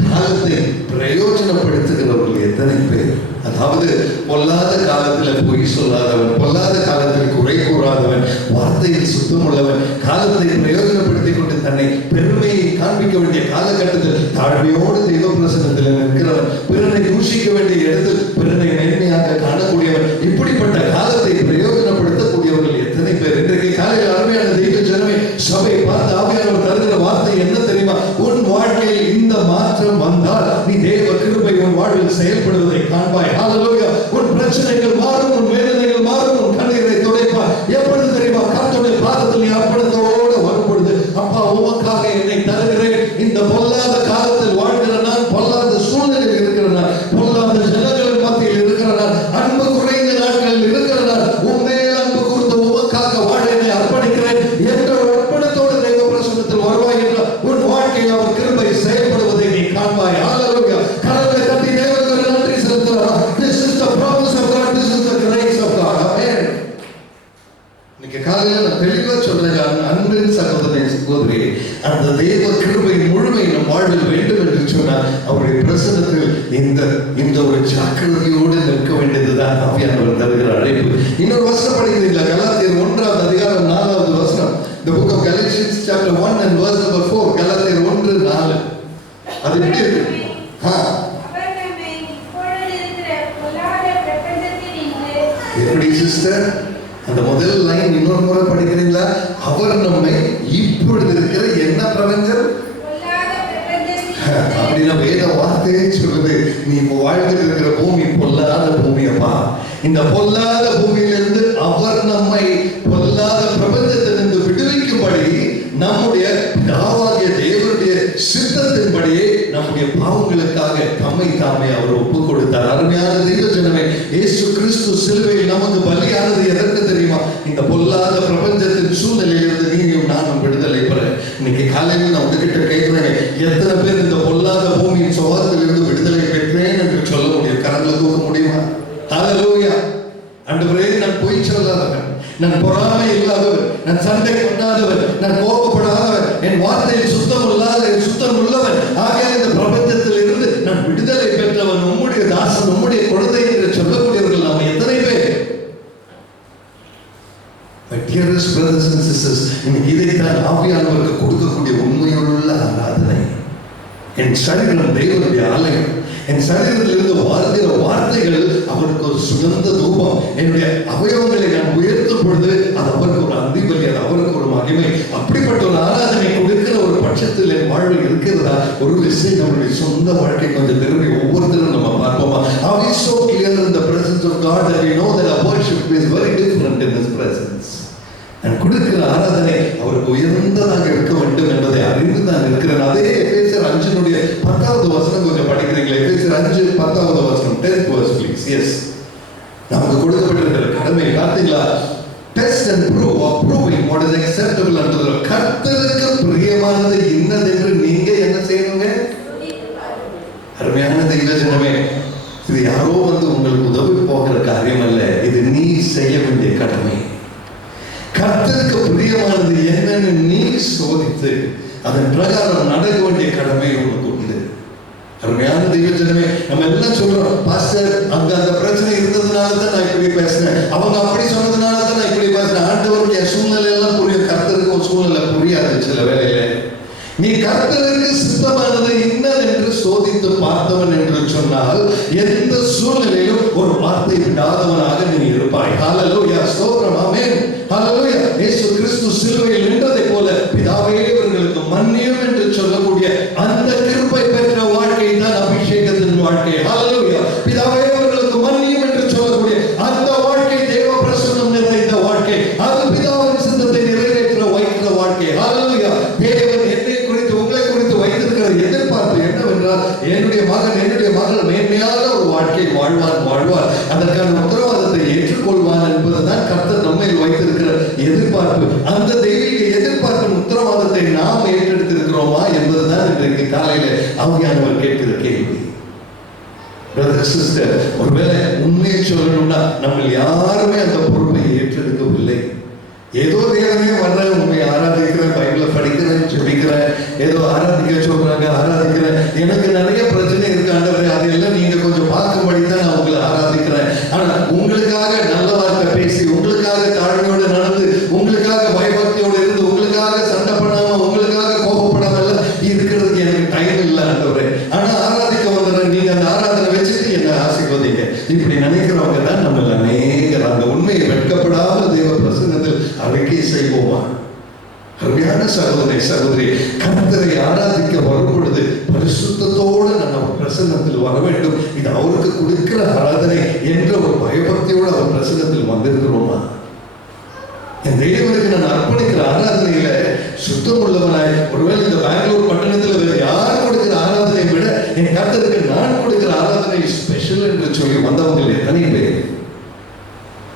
காலத்தை பிரயோஜனப்படுத்துகிறவர்கள் எத்தனை பேர்? அதாவது பொல்லாத காலத்துல பொய் சொல்லாதவன், பொல்லாத காலத்தில் குறை கூறாதவன், வார்த்தையில் சுத்தம் உள்ளவன், காலத்தை பிரயோஜனப்படுத்திக் கொண்டு தன்னை பெருமையை காண்பிக்க வேண்டிய காலகட்டத்தில் தாழ்மையோடு தெய்வ பிரசன்னத்தில் நிற்கிறவன், பிறனை தூஷிக்க வேண்டிய இடத்தில் பிறனை மேன்மையாக காணக்கூடியவன், இப்படிப்பட்ட காலத்தை பிரயோஜனப்படுத்தக்கூடியவர்கள் எத்தனை பேர்? இன்றைக்கு காலையில் அருமையான தெய்வ ஜனமே, சபை பார்த்து ஆவியானவர் தருகிற வார்த்தை என்ன தெரியுமா? உன் வாழ்க்கையில் இந்த மாற்றம் வந்தால் நீ தேவ கிருபை உன் வாழ்வில் செயல்படுவதை காண்பாய். ஹalleluya. உன் பிரச்சனைகள் மாறும், உன் வேதனைகள் மாறும், உன் கண்ணீரை துடைப்பாய். எப்பொழுது தெரியுமா? கர்த்தருடைய பாதத்தில் நீ அர்ப்பணத்தோடு வரும் பொழுது, அப்பா உமக்காக என்னை தருகிறேன். இந்த பொல்லாத காலத்தில் வாழ்கிற நான், பொல்லாத சூழ்நிலையில் இருக்கிற நான், பொல்லாத ஜனங்களின் மத்தியில் இருக்கிற நான், அன்பு குறைந்த நாட்களில் இருக்கிற நான், உண்மையில் அன்பு கூர்ந்து உமக்காக வாழ என்னை அர்ப்பணிக்கிறேன் என்ற அர்ப்பணத்தோடு தெய்வ பிரசன்னத்தில் வருவாய் என்றால் உன் வாழ்க்கையில் அவர் கிருபை செயல்படுவதை நீ காண்பாய். ஹalleluya. கரங்களை தட்டி தேவனுக்கு நன்றி செலுத்தலாம். This is the promise of God. This is the grace of God. Amen. இன்னைக்கு காலையில நான் தெளிவா சொல்றேன், அன்பின் சகோதரனே சகோதரி, அந்த தேவ கிருபை முழுமை நம் வாழ்வில் வேண்டும் என்று சொன்னால் அவருடைய பிரசன்னத்தில் இந்த ஒரு ஜாக்கிரதையோடு நிற்க வேண்டியதுதான் ஆவியானவர் தருகிற அழைப்பு. இன்னொரு வசனம் படிக்கிறீங்களா? கலாத்தியர் 1வது அதிகாரம் 4வது வசனம். The book of Galatians chapter 1 and verse number 4. கலாத்தியர் 1:4. அது எப்படி இருக்கு? எப்படி சிஸ்டர்? அந்த முதல் லைன் இன்னொரு முறை படிக்கிறீங்களா? அவர் நம்மை இப்பொழுது இருக்கிற என்ன பிரபஞ்சம்? அப்படின்னா வேத வார்த்தையே சொல்லுது, நீ இப்போ வாழ்ந்துட்டு இருக்கிற பூமி பொல்லாத பூமியப்பா. இந்த பொல்லாத பூமியிலிருந்து அவர் நம்மை பொல்லாத பிரபஞ்சத்திலிருந்து விடுவிக்கும்படி நம்முடைய பிதாவாகிய தேவனுடைய சித்தத்தின்படியே நம்முடைய பாவங்களுக்காக தம்மை தாமே அவர் ஒப்புக் கொடுத்தார். அருமையான தெய்வ ஜனமே, இயேசு கிறிஸ்து சிலுவையில் நமக்கு பலியானது எதற்கு தெரியுமா? இந்த பொல்லாத பிரபஞ்சத்தின் சூழ்நிலையிலிருந்து நீங்களும் நானும் விடுதலை பெற. இன்னைக்கு காலையில் நான் உங்ககிட்ட கேட்கிறேன், எத்தனை பேர் இந்த பொல்லாத பூமியின் சுவாசத்திலிருந்து விடுதலை பெற்றேன் என்று சொல்ல முடியும்? கரங்களை தூக்க முடியுமா? ஹalleluya. ஆண்டவரே, நான் பொய் சொல்லாதவன், நான் பொறாமை இல்லாதவர், நான் சண்டை கொண்டாதவர், நான் கோபப்படாதவர், என் வார்த்தையில் சுத்தம் இல்லாத சுத்தம் உள்ளவன், ஆகிய இந்த பிரபஞ்சத்தில் இருந்து நான் விடுதலை பெற்றவன், உம்முடைய தாசன், உம்முடைய குழந்தை என்று சொல்லக்கூடியவர்கள் நாம் எத்தனை பேர்? Dearest brothers and sisters, இதைத்தான் ஆவியானவருக்கு கொடுக்கக்கூடிய உண்மையுள்ள ஆராதனை. என் சரீரம் தேவனுடைய ஆலயம். என் சரீரத்திலிருந்து வாழ்கிற வார்த்தைகள் அவருக்கு ஒரு சுகந்த தூபம். என்னுடைய அவயவங்களை நான் உயர்த்தும் பொழுது அது அவருக்கு ஒரு அந்திபலி, அது அவருக்கு ஒரு மகிமை. அப்படிப்பட்ட ஒரு ஆராதனை கொடுக்கிற ஒரு பட்சத்தில் என் வாழ்வில் இருக்கிறதா? ஒரு விஷயம் நம்முடைய சொந்த வாழ்க்கை கொஞ்சம் திரும்பி ஒவ்வொருத்தரும் நம்ம பார்ப்போமா? Are we so clear in the presence of God that we know that our worship is very different in His presence? நான் கொடுக்கிற ஆராதனை அவருக்கு உயர்ந்ததாக இருக்க வேண்டும் என்பதை அறிந்து நான் இருக்கிறேன். அதே எபேசியர் 5னுடைய 10வது வசனம் கொஞ்சம் படிக்கிறீங்களா? எபேசியர் 5:10வது வசனம். 10th verse please. Yes. நமக்கு கொடுக்கப்பட்டிருக்கிற கடமை பார்த்தீங்களா? Test and prove, or proving what is acceptable unto the Lord. கர்த்தருக்கு பிரியமானது இன்னதென்று நீங்க என்ன செய்யணுங்க? அருமையான தெய்வ ஜனமே, இது யாரோ வந்து உங்களுக்கு உதவி போகிற காரியம் அல்ல, இது நீ செய்ய வேண்டிய கடமை. கர்த்தருக்கு பிரியமானது என்னன்னு நீ சோதித்து அதன் பிரகாரம் நடக்க வேண்டிய கடமை உனக்கு உண்டு. அருமையான தெய்வ ஜனமே, நம்ம எல்லாம் சொல்றோம், பாஸ்டர் அங்க அந்த பிரச்சனை இருந்ததுனால தான் நான் இப்படி பேசுறேன், அவங்க அப்படி சொன்னதுனால தான் நான் இப்படி பேசுறேன், ஆண்டவருடைய சூழ்நிலை எல்லாம் எதிர்பார்ப்பு, அந்த தெய்வீக எதிர்பார்ப்பின் உத்தரவாதத்தை நாம் ஏற்றெடுத்திருக்கிறோமா என்பதுதான் இன்றைக்கு காலையில ஆவியானவர் கேட்கிற கேள்வி. பிரதர் சிஸ்டர், ஒருவேளை உண்மையை சொல்லணும்னா நம்ம யாருமே அந்த பொறுப்பை ஏற்றெடுக்கவில்லை. ஏதோ தேவனே வர்ற, உண்மை ஆராதிக்கிறேன், பைபிளை படிக்கிறேன், ஜெபிக்கிறேன், ஏதோ ஆராதிக்க சொல்றாங்க, ஆராதிக்கிறேன், எனக்கு நிறைய பிரச்சனை இருக்கு ஆண்டவரே, அதெல்லாம் நீங்க கொஞ்சம் பார்க்கும்படி தான் நான் உங்களை ஆராதிக்கிறேன். ஆனா உங்களுக்காக நல்ல வார்த்தை பேசி, உங்களுக்காக தாழ்மையோடு நடந்து, உங்களுக்காக பயபக்தியோடு இருந்து, உங்களுக்காக சண்டை பண்ணாம, உங்களுக்காக கோபப்படாம இருக்கிறதுக்கு எனக்கு டைம் இல்லை ஆண்டவரே. ஆனா ஆராதிக்க வந்துடுறேன், நீங்க அந்த ஆராதனை வச்சுட்டு என்ன ஆசீர்வதிங்க. இப்படி நினைக்கிறவங்க தான் நம்ம அநேகர். அந்த உண்மையை வெட்கப்படாமல் தேவ பிரசன்னத்தில் அறிக்கை செய்வோமா? அருமையான சகோதரி சகோதரி, கர்த்தரை ஆராதிக்க வரும் பொழுது பரிசுத்தத்தோடு நம்ம பிரசன்னத்தில் வர வேண்டும். இது அவருக்கு கொடுக்கிற ஆராதனை என்ற ஒரு பயபக்தியோடு அவர் பிரசன்னத்தில் வந்திருக்கிறோமா? என் தேவனுக்கு நான் அர்ப்பணிக்கிற ஆராதனையில சுத்தம் உள்ளவனாய், ஒருவேளை இந்த பெங்களூர் பட்டணத்தில் வேறு யார் கொடுக்கிற ஆராதனை விட என் கர்த்தருக்கு நான் கொடுக்கிற ஆராதனை ஸ்பெஷல் என்று சொல்லி வந்தவங்களே தனி பேர்.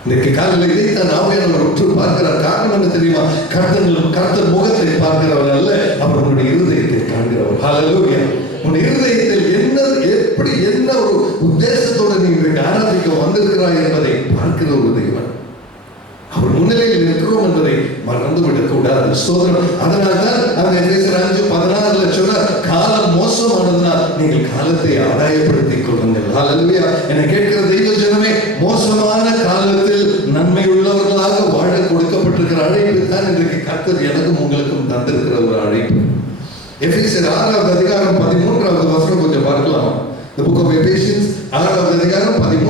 இன்னைக்கு காலையில் இதைத்தான் ஆவியானவர் உற்று பார்க்கிறார். காரணம் என்ன தெரியுமா? கர்த்தர் முகத்தை பார்க்கிறவர் அல்ல, அவர் உன்னுடைய இருதயத்தை காண்கிறவர். ஹல்லேலூயா! உன்னுடைய இருதயத்தில் என்ன, எப்படி, என்ன ஒரு உத்தேசத்தோடு நீ இன்றைக்கு ஆராதிக்க வந்திருக்கிறாய் என்பதை பார்க்கிற ஒரு தெய்வன். அவர் முன்னிலையில் இருக்கிறோம் என்பதை மறந்து விடக்கூடாது. சோதரம். அதனால்தான் அந்த எபேசியர் 5:16 சொன்னார், காலம் மோசமானதுனால் நீங்கள் காலத்தை ஆதாயப்படுத்திக் கொள்ளுங்கள். ஹல்லேலூயா! என கேட்கிற தெய்வ ஜனமே, மோசமான காலத்தில் நன்மை உள்ளவர்களாக வாழ கொடுக்கப்பட்டிருக்கிற அழைப்பு தான் இன்றைக்கு கர்த்தர் எனக்கும் உங்களுக்கும் தந்திருக்கிற ஒரு அழைப்பு. எபேசியர் 6:13 கொஞ்சம் பார்க்கலாம். The book of Ephesians 6:13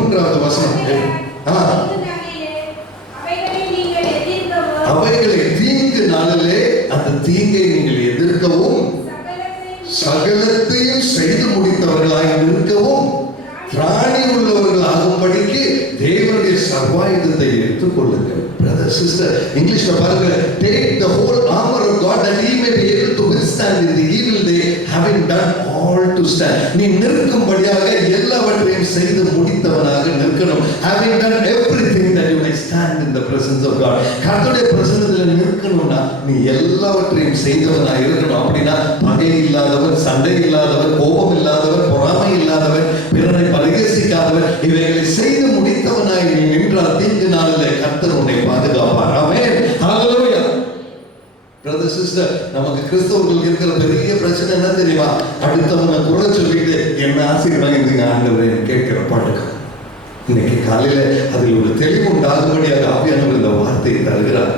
அவைகளை தீங்கு நாளிலே அந்த தீங்கை நீங்கள் எதிர்க்கவும், சகலத்தையும் செய்து முடித்தவர்களாய் இருக்கவும், திராணி உள்ளவர்கள் ஆகும்படிக்கு தேவனுடைய சர்வாயுதத்தை எடுத்துக் கொள்ளுங்கள். Brother, sister, இங்கிலீஷ்ல பாருங்க, take the whole armor of God that he may be able to withstand in the evil day, having done all to stand. நீ நிற்கும்படியாக எல்லாவற்றையும் செய்து முடித்தவனாக நிற்கணும். Having done everything that you may stand in the presence of God. கர்த்தருடைய பிரசன்னத்தில் நிற்கணும்னா நீ எல்லாவற்றையும் செய்தவனாக இருக்கணும். அப்படின்னா பகை இல்லாதவர், சண்டை இல்லாதவர், கோபம் இல்லாதவர், பொறாமை இல்லாதவர், பிறரை பரிகசிக்காதவர், இவைகளை செய்து முடித்தவனாய் நீ நின்றால் தீங்கு நாளிலே கர்த்தர் உன்னை பாதுகாப்பார். ஆமென். ஹல்லேலூயா. பிரதர் சிஸ்டர், நமக்கு கிறிஸ்தவர்களுக்கு இருக்கிற பெரிய பிரச்சனை என்ன தெரியுமா? அடுத்தவங்க குறை சொல்லிட்டு என்ன ஆசீர்வாதம் ஆண்டவரே கேட்கிற பழக்கம். இன்னைக்கு காலையில அதில் ஒரு தெளிவு உண்டாகும்படியாக ஆவியானவர் இந்த வார்த்தையை தருகிறார்.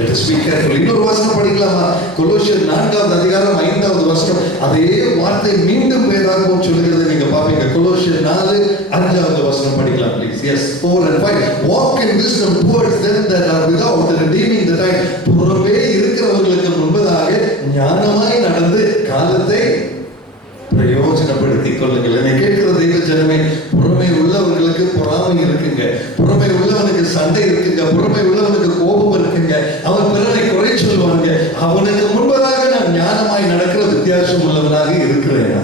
Let us be careful. இன்னொரு வசனம் படிக்கலாமா? கொலோசியர் 4:5 அதே வார்த்தை மீண்டும் வேதாகமம் சொல்கிறது. நீங்க பாப்பீங்க. கொலோசியர் 4:5 படிக்கலாம் please. Yes, 4 and 5. Walk in wisdom towards them that are without, redeeming the time. புறமே இருக்கிறவர்களுக்கு முன்பதாக ஞானமாய் நடந்து காலத்தை பிரயோஜனப்படுத்திக் கொள்ளுங்கள். என்னை கேட்கிற தெய்வ ஜனமே, புறமை உள்ளவர்களுக்கு பொறாமை இருக்குங்க, புறமை உள்ளவனுக்கு சண்டை இருக்குங்க, புறமை உள்ளவனுக்கு கோபம் இருக்குங்க, அவன் பிறரை குறை சொல்லுவாங்க. அவனுக்கு முன்பதாக நான் ஞானமாய் நடக்கிற வித்தியாசம் உள்ளவனாக இருக்கிறேன்.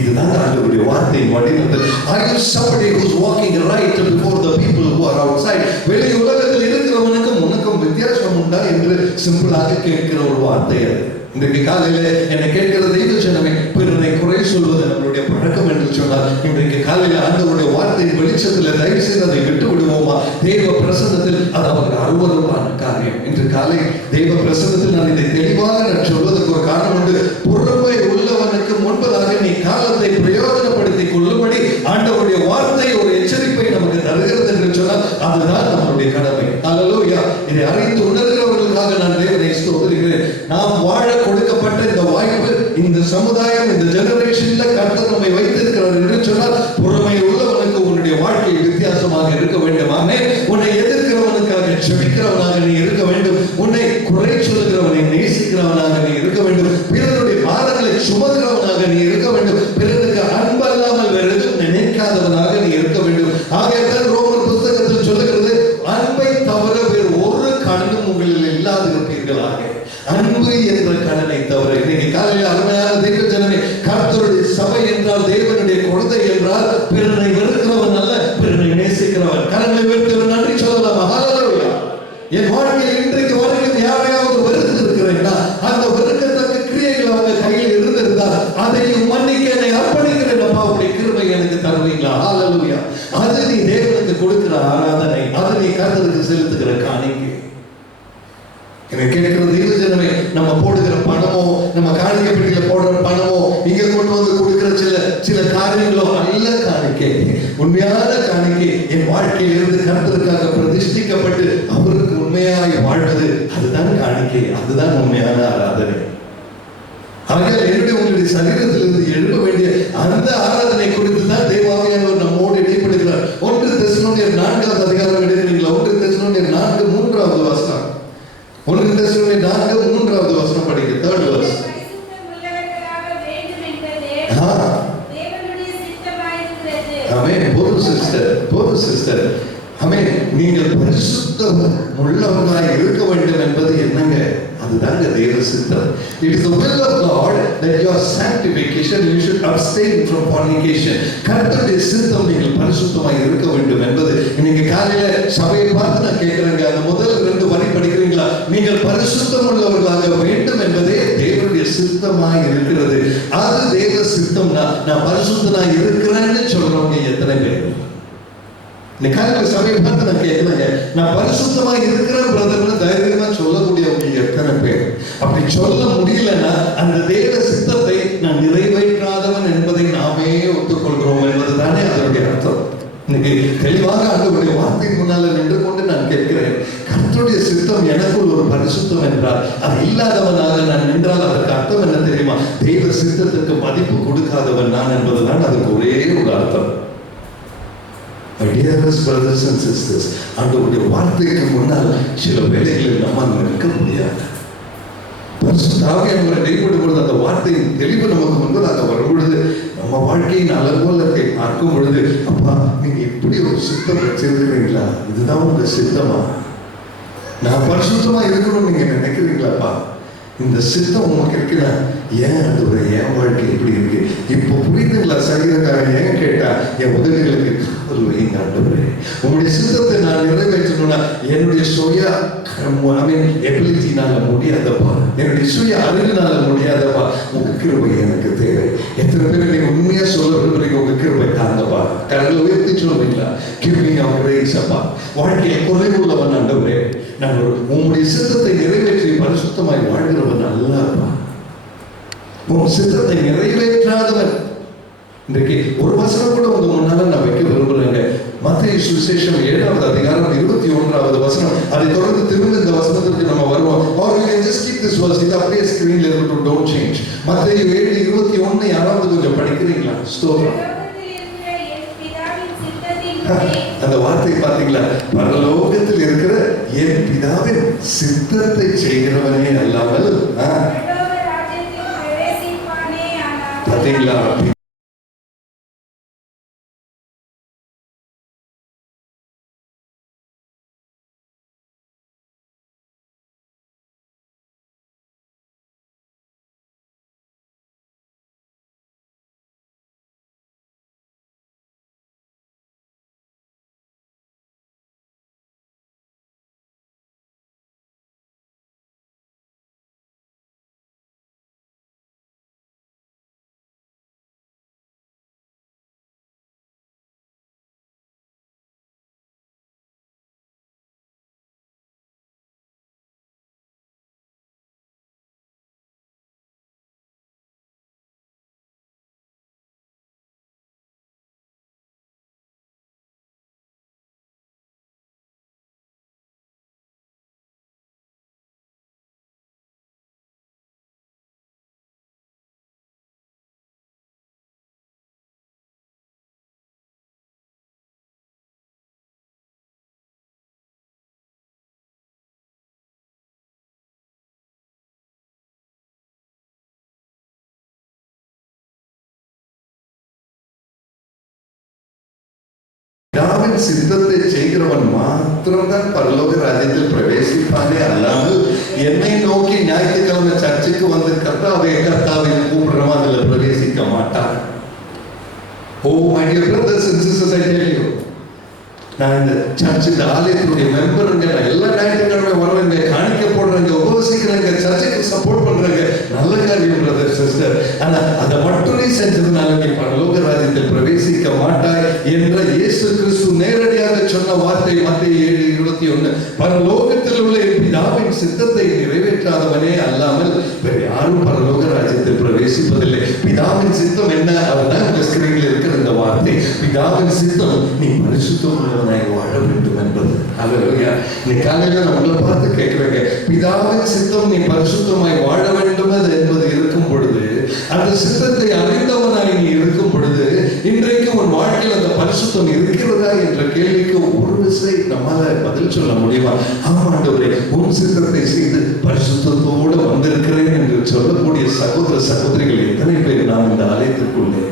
இதுதான் ஆண்டவருடைய வார்த்தையின் வடிவம். Are you somebody who's walking right before the people who are outside? வெளி உலகத்தில் இருக்கிறவனுக்கும் உனக்கும் வித்தியாசம் உண்டா என்று சிம்பிளாக கேட்கிற ஒரு வார்த்தை அது. இன்றைக்கு காலையில என்னை கேட்கிற தெய்வ ஜனமே, பிறரை குறை சொல்வது நம்மளுடைய பழக்கம் என்று சொன்னால், இன்றைக்கு காலையில ஆண்டவருடைய வார்த்தையின் வெளிச்சத்தில் தயவு செய்து அதை விட்டு விடுவோமா? தெய்வ பிரசன்னத்தில் அது அவருக்கு அருவருப்பான காரியம். இன்று காலை தெய்வ பிரசன்னத்தில் நான் இதை தெளிவாக நான் சொல்வதற்கு ஒரு காரணம் உண்டு. பொறுமை உள்ளவனுக்கு முன்பதாக நீ காலத்தை பிரயோஜனப்படுத்திக் கொள்ளும்படி ஆண்டவருடைய வார்த்தை ஒரு எச்சரிப்பை நமக்கு தருகிறது என்று சொன்னால் அதுதான் நம்மளுடைய கடமை. ஹல்லேலூயா. இதை அறிந்து உணர்கிறவர்களுக்காக நான் தேவனை ஸ்தோத்திரிக்கிறேன். நாம் வாழ கொடுக்கப்பட்ட இந்த வாய்ப்பு, இந்த சமுதாயம், இந்த ஜெனரேஷன்ல கர்த்தர் நம்மை வைத்திருக்கிறார் என்று சொன்னால், பொறுமை உள்ளவனுக்கு உன்னுடைய வாழ்க்கை வித்தியாசமாக இருக்க வேண்டும். ஆமென். உன்னை எதிர்க்கிறவனுக்காக ஜெபிக்கிறவனாக நீ இருக்க வேண்டும். உன்னை குறை சொல்லுகிறவனை நேசிக்கிறவனாக நீ இருக்க வேண்டும். பிறருடைய பாரங்களை சுமக்கிறவனாக நீ இருக்க வேண்டும். பிறருக்கு அன்பல்லாமல் வேறு எதுவும் நினைக்காதவனாக நீ இருக்க வேண்டும். ஆகையால் ரோமர் புத்தகத்தில் சொல்லுகிறது, அன்பை தவிர வேறு ஒரு கடனும் உங்களில் இல்லாதிருப்பீர்களாக. அன்பு என்ற கடனை தவிர. இன்னைக்கு காலையில் அருமையான தெய்வ ஜனமே, கர்த்தருடைய சபை என்றால், தேவனுடைய குழந்தை என்றால், பிறனை வெறுக்கிறவன் அல்ல, பிறனை நேசிக்கிறவன். கரங்களை வெறுக்கிறவன் நன்றி சொல்லலாம். ஹல்லேலூயா. என் வாழ்க்கையில் இன்றைக்கு வரைக்கும் யாரையாவது வெறுத்து இருக்கிறேன்னா அந்த வெறுக்கத்தக்க கிரியைகள் அவங்க கையில் இருந்திருந்தால் அதையும் மன்னிக்க என்னை அர்ப்பணிக்கிறேன் அப்பா, உடைய கிருபை எனக்கு தருவீங்களா? ஹல்லேலூயா. அது நீ தேவனுக்கு கொடுக்கிற ஆராதனை, அது நீ கர்த்தருக்கு செலுத்துகிற காணிக்கை. எனக்கு கேட்கிறது யுவஜனமே, நம்ம போடுகிற பணமோ, நம்ம காணிக்கை பெட்டியில போடுற பணமோ, இங்க கொண்டு வந்து கொடுக்கிற சில காரியங்களோ நல்ல காணிக்கை, உண்மையான காணிக்கை, என் வாழ்க்கையில் இருந்து கர்த்தருக்காக பிரதிஷ்டிக்கப்பட்டு அவருக்கு உண்மையாய் வாழ்வது, அதுதான் காணிக்கை, அதுதான் உண்மையான ஆராதனை. ஆகையால் என்னுடைய உங்களுடைய சரீரத்திலிருந்து எழுப்ப வேண்டிய அந்த ஆராதனை குறித்து தான் தேவாவியானவர் நம்மோடு இடைப்படுகிறார். 1 தெசலோனியர் 4வது அதிகாரம் எடுக்கிறீங்களா? 1 தெசலோனியர் 4:3 வசனம். 1 தெசலோனியர் 4:3 வசனம் படிங்க. 3rd verse. ஆமென். போது சிஸ்டர், ஆமென். நீங்கள் பரிசுத்தம் உள்ளவர்களாய் இருக்க வேண்டும் என்பது என்னங்க? அதுதாங்க தேவ சித்தம். It is the will of God that your sanctification, you should abstain from fornication. கர்த்தருடைய சித்தம் நீங்கள் பரிசுத்தமாய் இருக்க வேண்டும் என்பது. இன்னைக்கு காலையில சபையை பார்த்து நான் கேட்கிறேங்க, அந்த முதல் 2 வரி படிக்கிறீங்களா? நீங்கள் பரிசுத்தம் உள்ளவர்களாக வேண்டும் என்பதே தேவனுடைய சித்தமாய் இருக்கிறது. அது தேவ சித்தம்னா நான் பரிசுத்தனாய் இருக்கிறேன்னு சொல்றவங்க எத்தனை பேர்? இந்த காலையில சபையை பார்த்து நான் கேட்கலங்க, நான் பரிசுத்தமா இருக்கிறேன் பிரதர்னு தைரியமா சொல்லக்கூடியவங்க எத்தனை பேர்? அப்படி சொல்ல முடியலன்னா அந்த தேவ சித்தத்தை நான் நிறைவேற்றாதவன் என்பதை நாமே ஒத்துக்கொள்கிறோம் என்பது தானே அதனுடைய அர்த்தம். இன்னைக்கு தெளிவாக ஆண்டவருடைய வார்த்தை முன்னால நின்று கொண்டு நான் கேட்கிறேன், கர்த்தருடைய சித்தம் எனக்குள் ஒரு பரிசுத்தம் என்றால், அது இல்லாதவனாக நான் நின்றால் அதற்கு அர்த்தம் என்ன தெரியுமா? தெய்வ சித்தத்துக்கு மதிப்பு கொடுக்காதவன் நான் என்பதுதான் அதுக்கு ஒரே ஒரு அர்த்தம். My dearest brothers and sisters, ஆண்டவருடைய வார்த்தைக்கு முன்னால் சில வேளைகளில் நம்ம நிற்க முடியாது. பரிசுத்த ஆவியானவரை இடைப்படும் பொழுது அந்த வார்த்தையின் தெளிவு நமக்கு முன்பதாக வரும் பொழுது, நம்ம வாழ்க்கையின் அலங்கோலத்தை பார்க்கும் பொழுது, அப்பா நீங்க இப்படி ஒரு சித்தம் வச்சிருக்கிறீங்களா? இதுதான் உங்க சித்தமா? நான் பரிசுத்தமா இருக்கணும்னு நீங்க நினைக்கிறீங்களாப்பா? இந்த சித்தம் உங்களுக்கு இருக்குன்னா ஏன் அது என் வாழ்க்கை எப்படி இருக்கு இப்போ புரியுதுங்களா? சரீரக்காரன் ஏன் கேட்டா, என் உதவிகளுக்கு காவல் வைங்க ஆண்டவரே. உங்களுடைய சித்தத்தை நான் நிறைவேற்றணும்னா என்னுடைய சுய எபிலிட்டினால முடியாதப்பா, என்னுடைய சுய அறிவினால முடியாதப்பா, உங்க கிருபை எனக்கு தேவை. எத்தனை பேர் நீங்க உண்மையா சொல்ல விரும்புறீங்க? உங்க கிருபை தாங்கப்பா. கடவுளை உயர்த்தி சொல்லுவீங்களா? கிருபை அவங்களே சப்பா, வாழ்க்கையை குறைவுள்ளவன் ஆண்டவரே, நான் உங்களுடைய சித்தத்தை நிறைவேற்றி பரிசுத்தமாய் வாழ்கிறவன் அல்லப்பா. உன் சித்தத்தை நிறைவேற்றாதவன். இன்றைக்கு ஒரு வசனம் கூட உங்க முன்னால நான் வைக்க விரும்புறேங்க. மத்தேயு சுவிசேஷம் 7வது அதிகாரம் 21வது வசனம். அதை தொடர்ந்து திரும்ப இந்த வசனத்திற்கு நம்ம வருவோம். Or we can just keep this verse. இது அப்படியே ஸ்கிரீன்ல இருக்கட்டும், don't change. மத்தேயு 7:21 யாராவது கொஞ்சம் படிக்கிறீங்களா? ஸ்தோத்திரம். அந்த வார்த்தை பாத்தீங்களா? பரலோகத்தில் இருக்கிற என் பிதாவின் சித்தத்தை செய்கிறவனே அல்லாமல் பாத்தீங்களா? பிதாவின் சித்தத்தை செய்கிறவன் மாத்திரம்தான் பரலோக ராஜ்யத்தில் பிரவேசிப்பானே அல்லாமல் என்னை நோக்கி ஞாயிற்றுக்கிழமை சர்ச்சுக்கு வந்து கர்த்தாவே கர்த்தாவே கூப்பிடுறவன் அதுல பிரவேசிக்க மாட்டான். Oh my dear brothers and sisters, I tell you, நான் இந்த சர்ச் இந்த ஆலயத்தினுடைய மெம்பருங்க, நான் எல்லா ஞாயிற்றுக்கிழமை வருவேங்க, காணிக்க போடுறேங்க, உபவசிக்கிறேங்க, சர்ச்சைக்கு சப்போர்ட் பண்றேங்க, நல்ல காரியம் பிரதர் சிஸ்டர். ஆனா அதை மட்டும் நீ செஞ்சதுனால நீ பரலோக ராஜ்யத்தில் பிரவேசிக்க மாட்டாய் என்ற இயேசு கிறிஸ்து நேரடியாக சொன்ன வார்த்தை மத்தேயு 7:21. பரலோகத்தில் உள்ள பிதாவின் சித்தத்தை நிறைவேற்றாதவனே அல்லாமல் வேறு யாரும் பரலோக ராஜ்யத்தில் பிரவேசிப்பதில்லை. பிதாவின் சித்தம் என்ன? அதுதான் இந்த ஸ்கிரீன்ல இருக்கிற இந்த வார்த்தை. பிதாவின் சித்தம் நீ பரிசுத்தம் உள்ளவனாய் வாழ வேண்டும் என்பது. அல்லேலூயா. நீ காலையில நம்மளை பார்த்து கேட்கிறேங்க, பிதாவின் சித்தம் நீ பரிசுத்தமாய் வாழ வேண்டும் என்பது இருக்கும் பொழுது, அந்த சித்தத்தை அறிந்தவனாய் நீ இருக்கும் பொழுது, இன்றைக்கு உன் வாழ்க்கையில் அந்த பரிசுத்தம் இருக்கிறதா என்ற கேள்விக்கு ஒரு விசை நம்மால பதில் சொல்ல முடியுமா? ஆமாண்டவரே, உன் சித்தத்தை செய்து பரிசுத்தத்தோடு வந்திருக்கிறேன் என்று சொல்லக்கூடிய சகோதர சகோதரிகள் எத்தனை பேர் நாம் இந்த ஆலயத்திற்குள்ளே?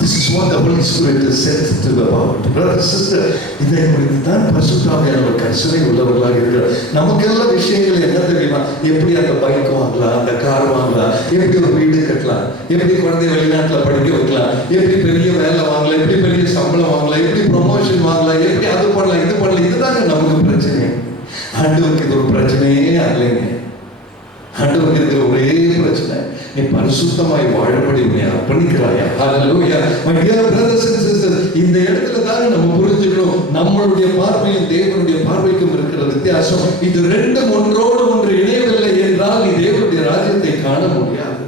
This is what the Holy Spirit is sensitive about. Brother, sister, இதை குறித்து தான் பரிசுத்தாவியானவர் கர்சனை உள்ளவர்களாக இருக்கிறார். நமக்கெல்லாம் விஷயங்கள் என்ன தெரியுமா? எப்படி அந்த பைக் வாங்கலாம், அந்த கார் வாங்கலாம், எப்படி ஒரு வீடு கட்டலாம், எப்படி குழந்தை வெளிநாட்டில் படிக்க வைக்கலாம், எப்படி பெரிய வேலை வாங்கலாம், எப்படி பெரிய சம்பளம் வாங்கலாம், எப்படி ப்ரொமோஷன் வாங்கலாம், எப்படி அது பண்ணலாம், இது பண்ணலாம். இதுதாங்க நமக்கு பிரச்சனை. ஆண்டவருக்கு இது ஒரு பிரச்சனையே அல்லைங்க. ஆண்டவருக்கு இருக்கிற ஒரே பிரச்சனை, நீ பரிசுத்தமாய் வாழப்படி உன்னை அர்ப்பணிக்கிறாயா? ஹல்லேலூயா. My dear brothers and sisters, இந்த இடத்துல தான் நம்ம புரிஞ்சுக்கணும், நம்மளுடைய பார்வையும் தேவனுடைய பார்வைக்கும் இருக்கிற வித்தியாசம். இது ரெண்டும் ஒன்றோடு ஒன்று இணையவில்லை என்றால் நீ தேவனுடைய ராஜ்யத்தை காண முடியாது.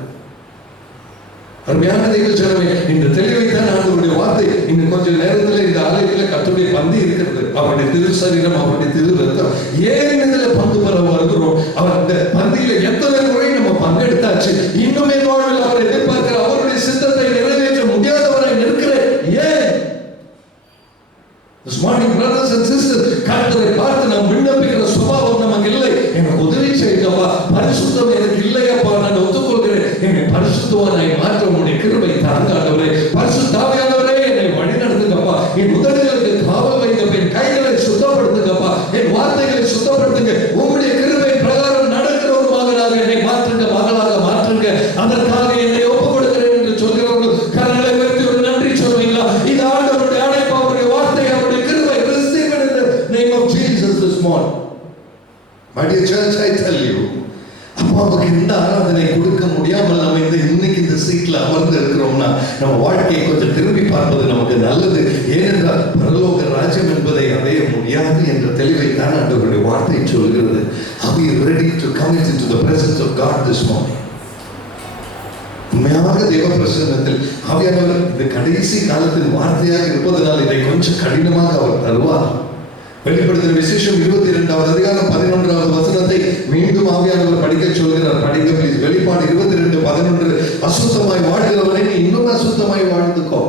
அருமையான தெய்வ ஜனமே, இந்த தெளிவை தான் ஆண்டவருடைய வார்த்தை. இன்னும் கொஞ்ச நேரத்தில் இந்த ஆலயத்தில் கர்த்தருடைய பந்தி இருக்கிறது, அவருடைய திரு சரீரம், அவருடைய திரு ரத்தம். ஏன் இதுல பங்கு பெற வருகிறோம்? அவர் இந்த பந்தியில எத்தனை முறை நம்ம பங்கெடுத்தாச்சு. இன்னுமே வாழ்வில் அவர் எதிர்பார்க்கிற அவருடைய சித்தத்தை நிறைவேற்ற முடியாதவரை நிற்கிறேன். ஏன்? This morning, brothers and sisters, கர்த்தரை பார்த்து நாம் விண்ணப்பிக்கிற சுபாவம் நமக்கு இல்லை. எனக்கு உதவி செய்யப்பா, பரிசுத்தம் எனக்கு இல்லையப்பா, நான் ஒத்துக்கொள்கிறேன். என்னை பரிசுத்தவானாய் மாற்ற உம்முடைய கிருபை தாங்க ஆண்டவரே. பரிசுத்தாவியானவரே, என்னை வழி நடத்துங்கப்பா. என் உதடுகளுக்கு காவல் வைங்கப்பா, என் கைகளை சுத்தப்படுத்துங்கப்பா, என் வார்த்தைகளை சுத்தப்படுத்துங்க. உம்முடைய கிருபை பிரகாரம் நடக்கிற ஒரு மகனாக என்னை மாற்றுங்க, மகளாக மாற்றுங்க. அதற்காக என்னை ஒப்புக் கொடுக்கிறேன் என்று சொல்கிறவர்கள் கரங்களை உயர்த்தி ஒரு நன்றி சொல்வீங்களா? இது ஆண்டவருடைய அழைப்பு, அவருடைய வார்த்தை, அவருடைய கிருபை. Receive it in the name of Jesus this morning. My dear church, I tell you, அப்பாவுக்கு இந்த ஆராதனை கொடுக்க முடியாமல் நம்ம இன்னைக்கு இந்த சீட்ல அமர்ந்து இருக்கிறோம்னா நம்ம வாழ்க்கையை கொஞ்சம் திரும்பி பார்ப்பது நமக்கு நல்லது. ஏனென்றால் பரலோக ராஜ்யம் என்பதை அடைய முடியாது என்ற தெளிவை தான் ஆண்டவருடைய வார்த்தை சொல்கிறது. Are we ready to come into the presence of God this morning? உண்மையாக தேவ பிரசன்னத்தில் ஆவியானவர் இந்த கடைசி காலத்தின் வார்த்தையாக இருப்பதனால் இதை கொஞ்சம் கடினமாக அவர் தருவார். வெளிப்படுத்தின விசேஷம் 22வது அதிகாரம் 11வது வசனத்தை மீண்டும் ஆவியானவர் படிக்க சொல்கிறார். படிக்க ப்ளீஸ். வெளிப்பாடு 22:11. அசுத்தமாய் வாழ்கிறவனை நீ இன்னும் அசுத்தமாய் வாழ்ந்துக்கோ.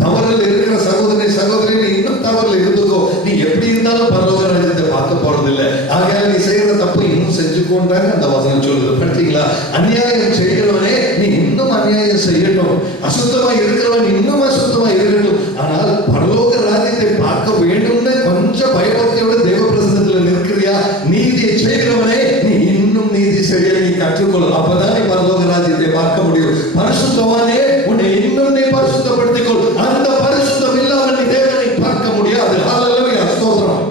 தவறில் இருக்கிற சகோதரனை சகோதரி நீ இன்னும் தவறில் இருந்துக்கோ. நீ எப்படி இருந்தாலும் பரலோக ராஜ்யத்தை பார்க்க போறதில்லை. ஆகையால் நீ செய்யற தப்பு இன்னும் செஞ்சுக்கோன்றாங்க அந்த வசனம் சொல்லுது. பார்த்தீங்களா? அநியாயம் செய்கிறவனே நீ இன்னும் அநியாயம் செய்யணும். அசுத்தமாய் இருக்கிறவன் இன்னும் அசுத்தமாய் இருக்கணும். ஆனால் பரலோக ராஜ்யத்தை பார்க்க வேண்டும்னு கொஞ்சம் பயபக்தியோட தேவ பிரசன்னத்தில் நிற்கிறியா? நீதியை செய்கிறவனே நீ இன்னும் நீதி செய்ய நீ கற்றுக்கொள். அப்பதான் நீ பரலோக ராஜ்யத்தை பார்க்க முடியும். பரிசுத்தவானே உன்னை இன்னும் நீ பரிசுத்தப்படுத்திக்கொள். அந்த பரிசுத்தம் இல்லாமல் நீ தேவனை பார்க்க முடியாது. ஹல்லேலூயா, ஸ்தோத்திரம்.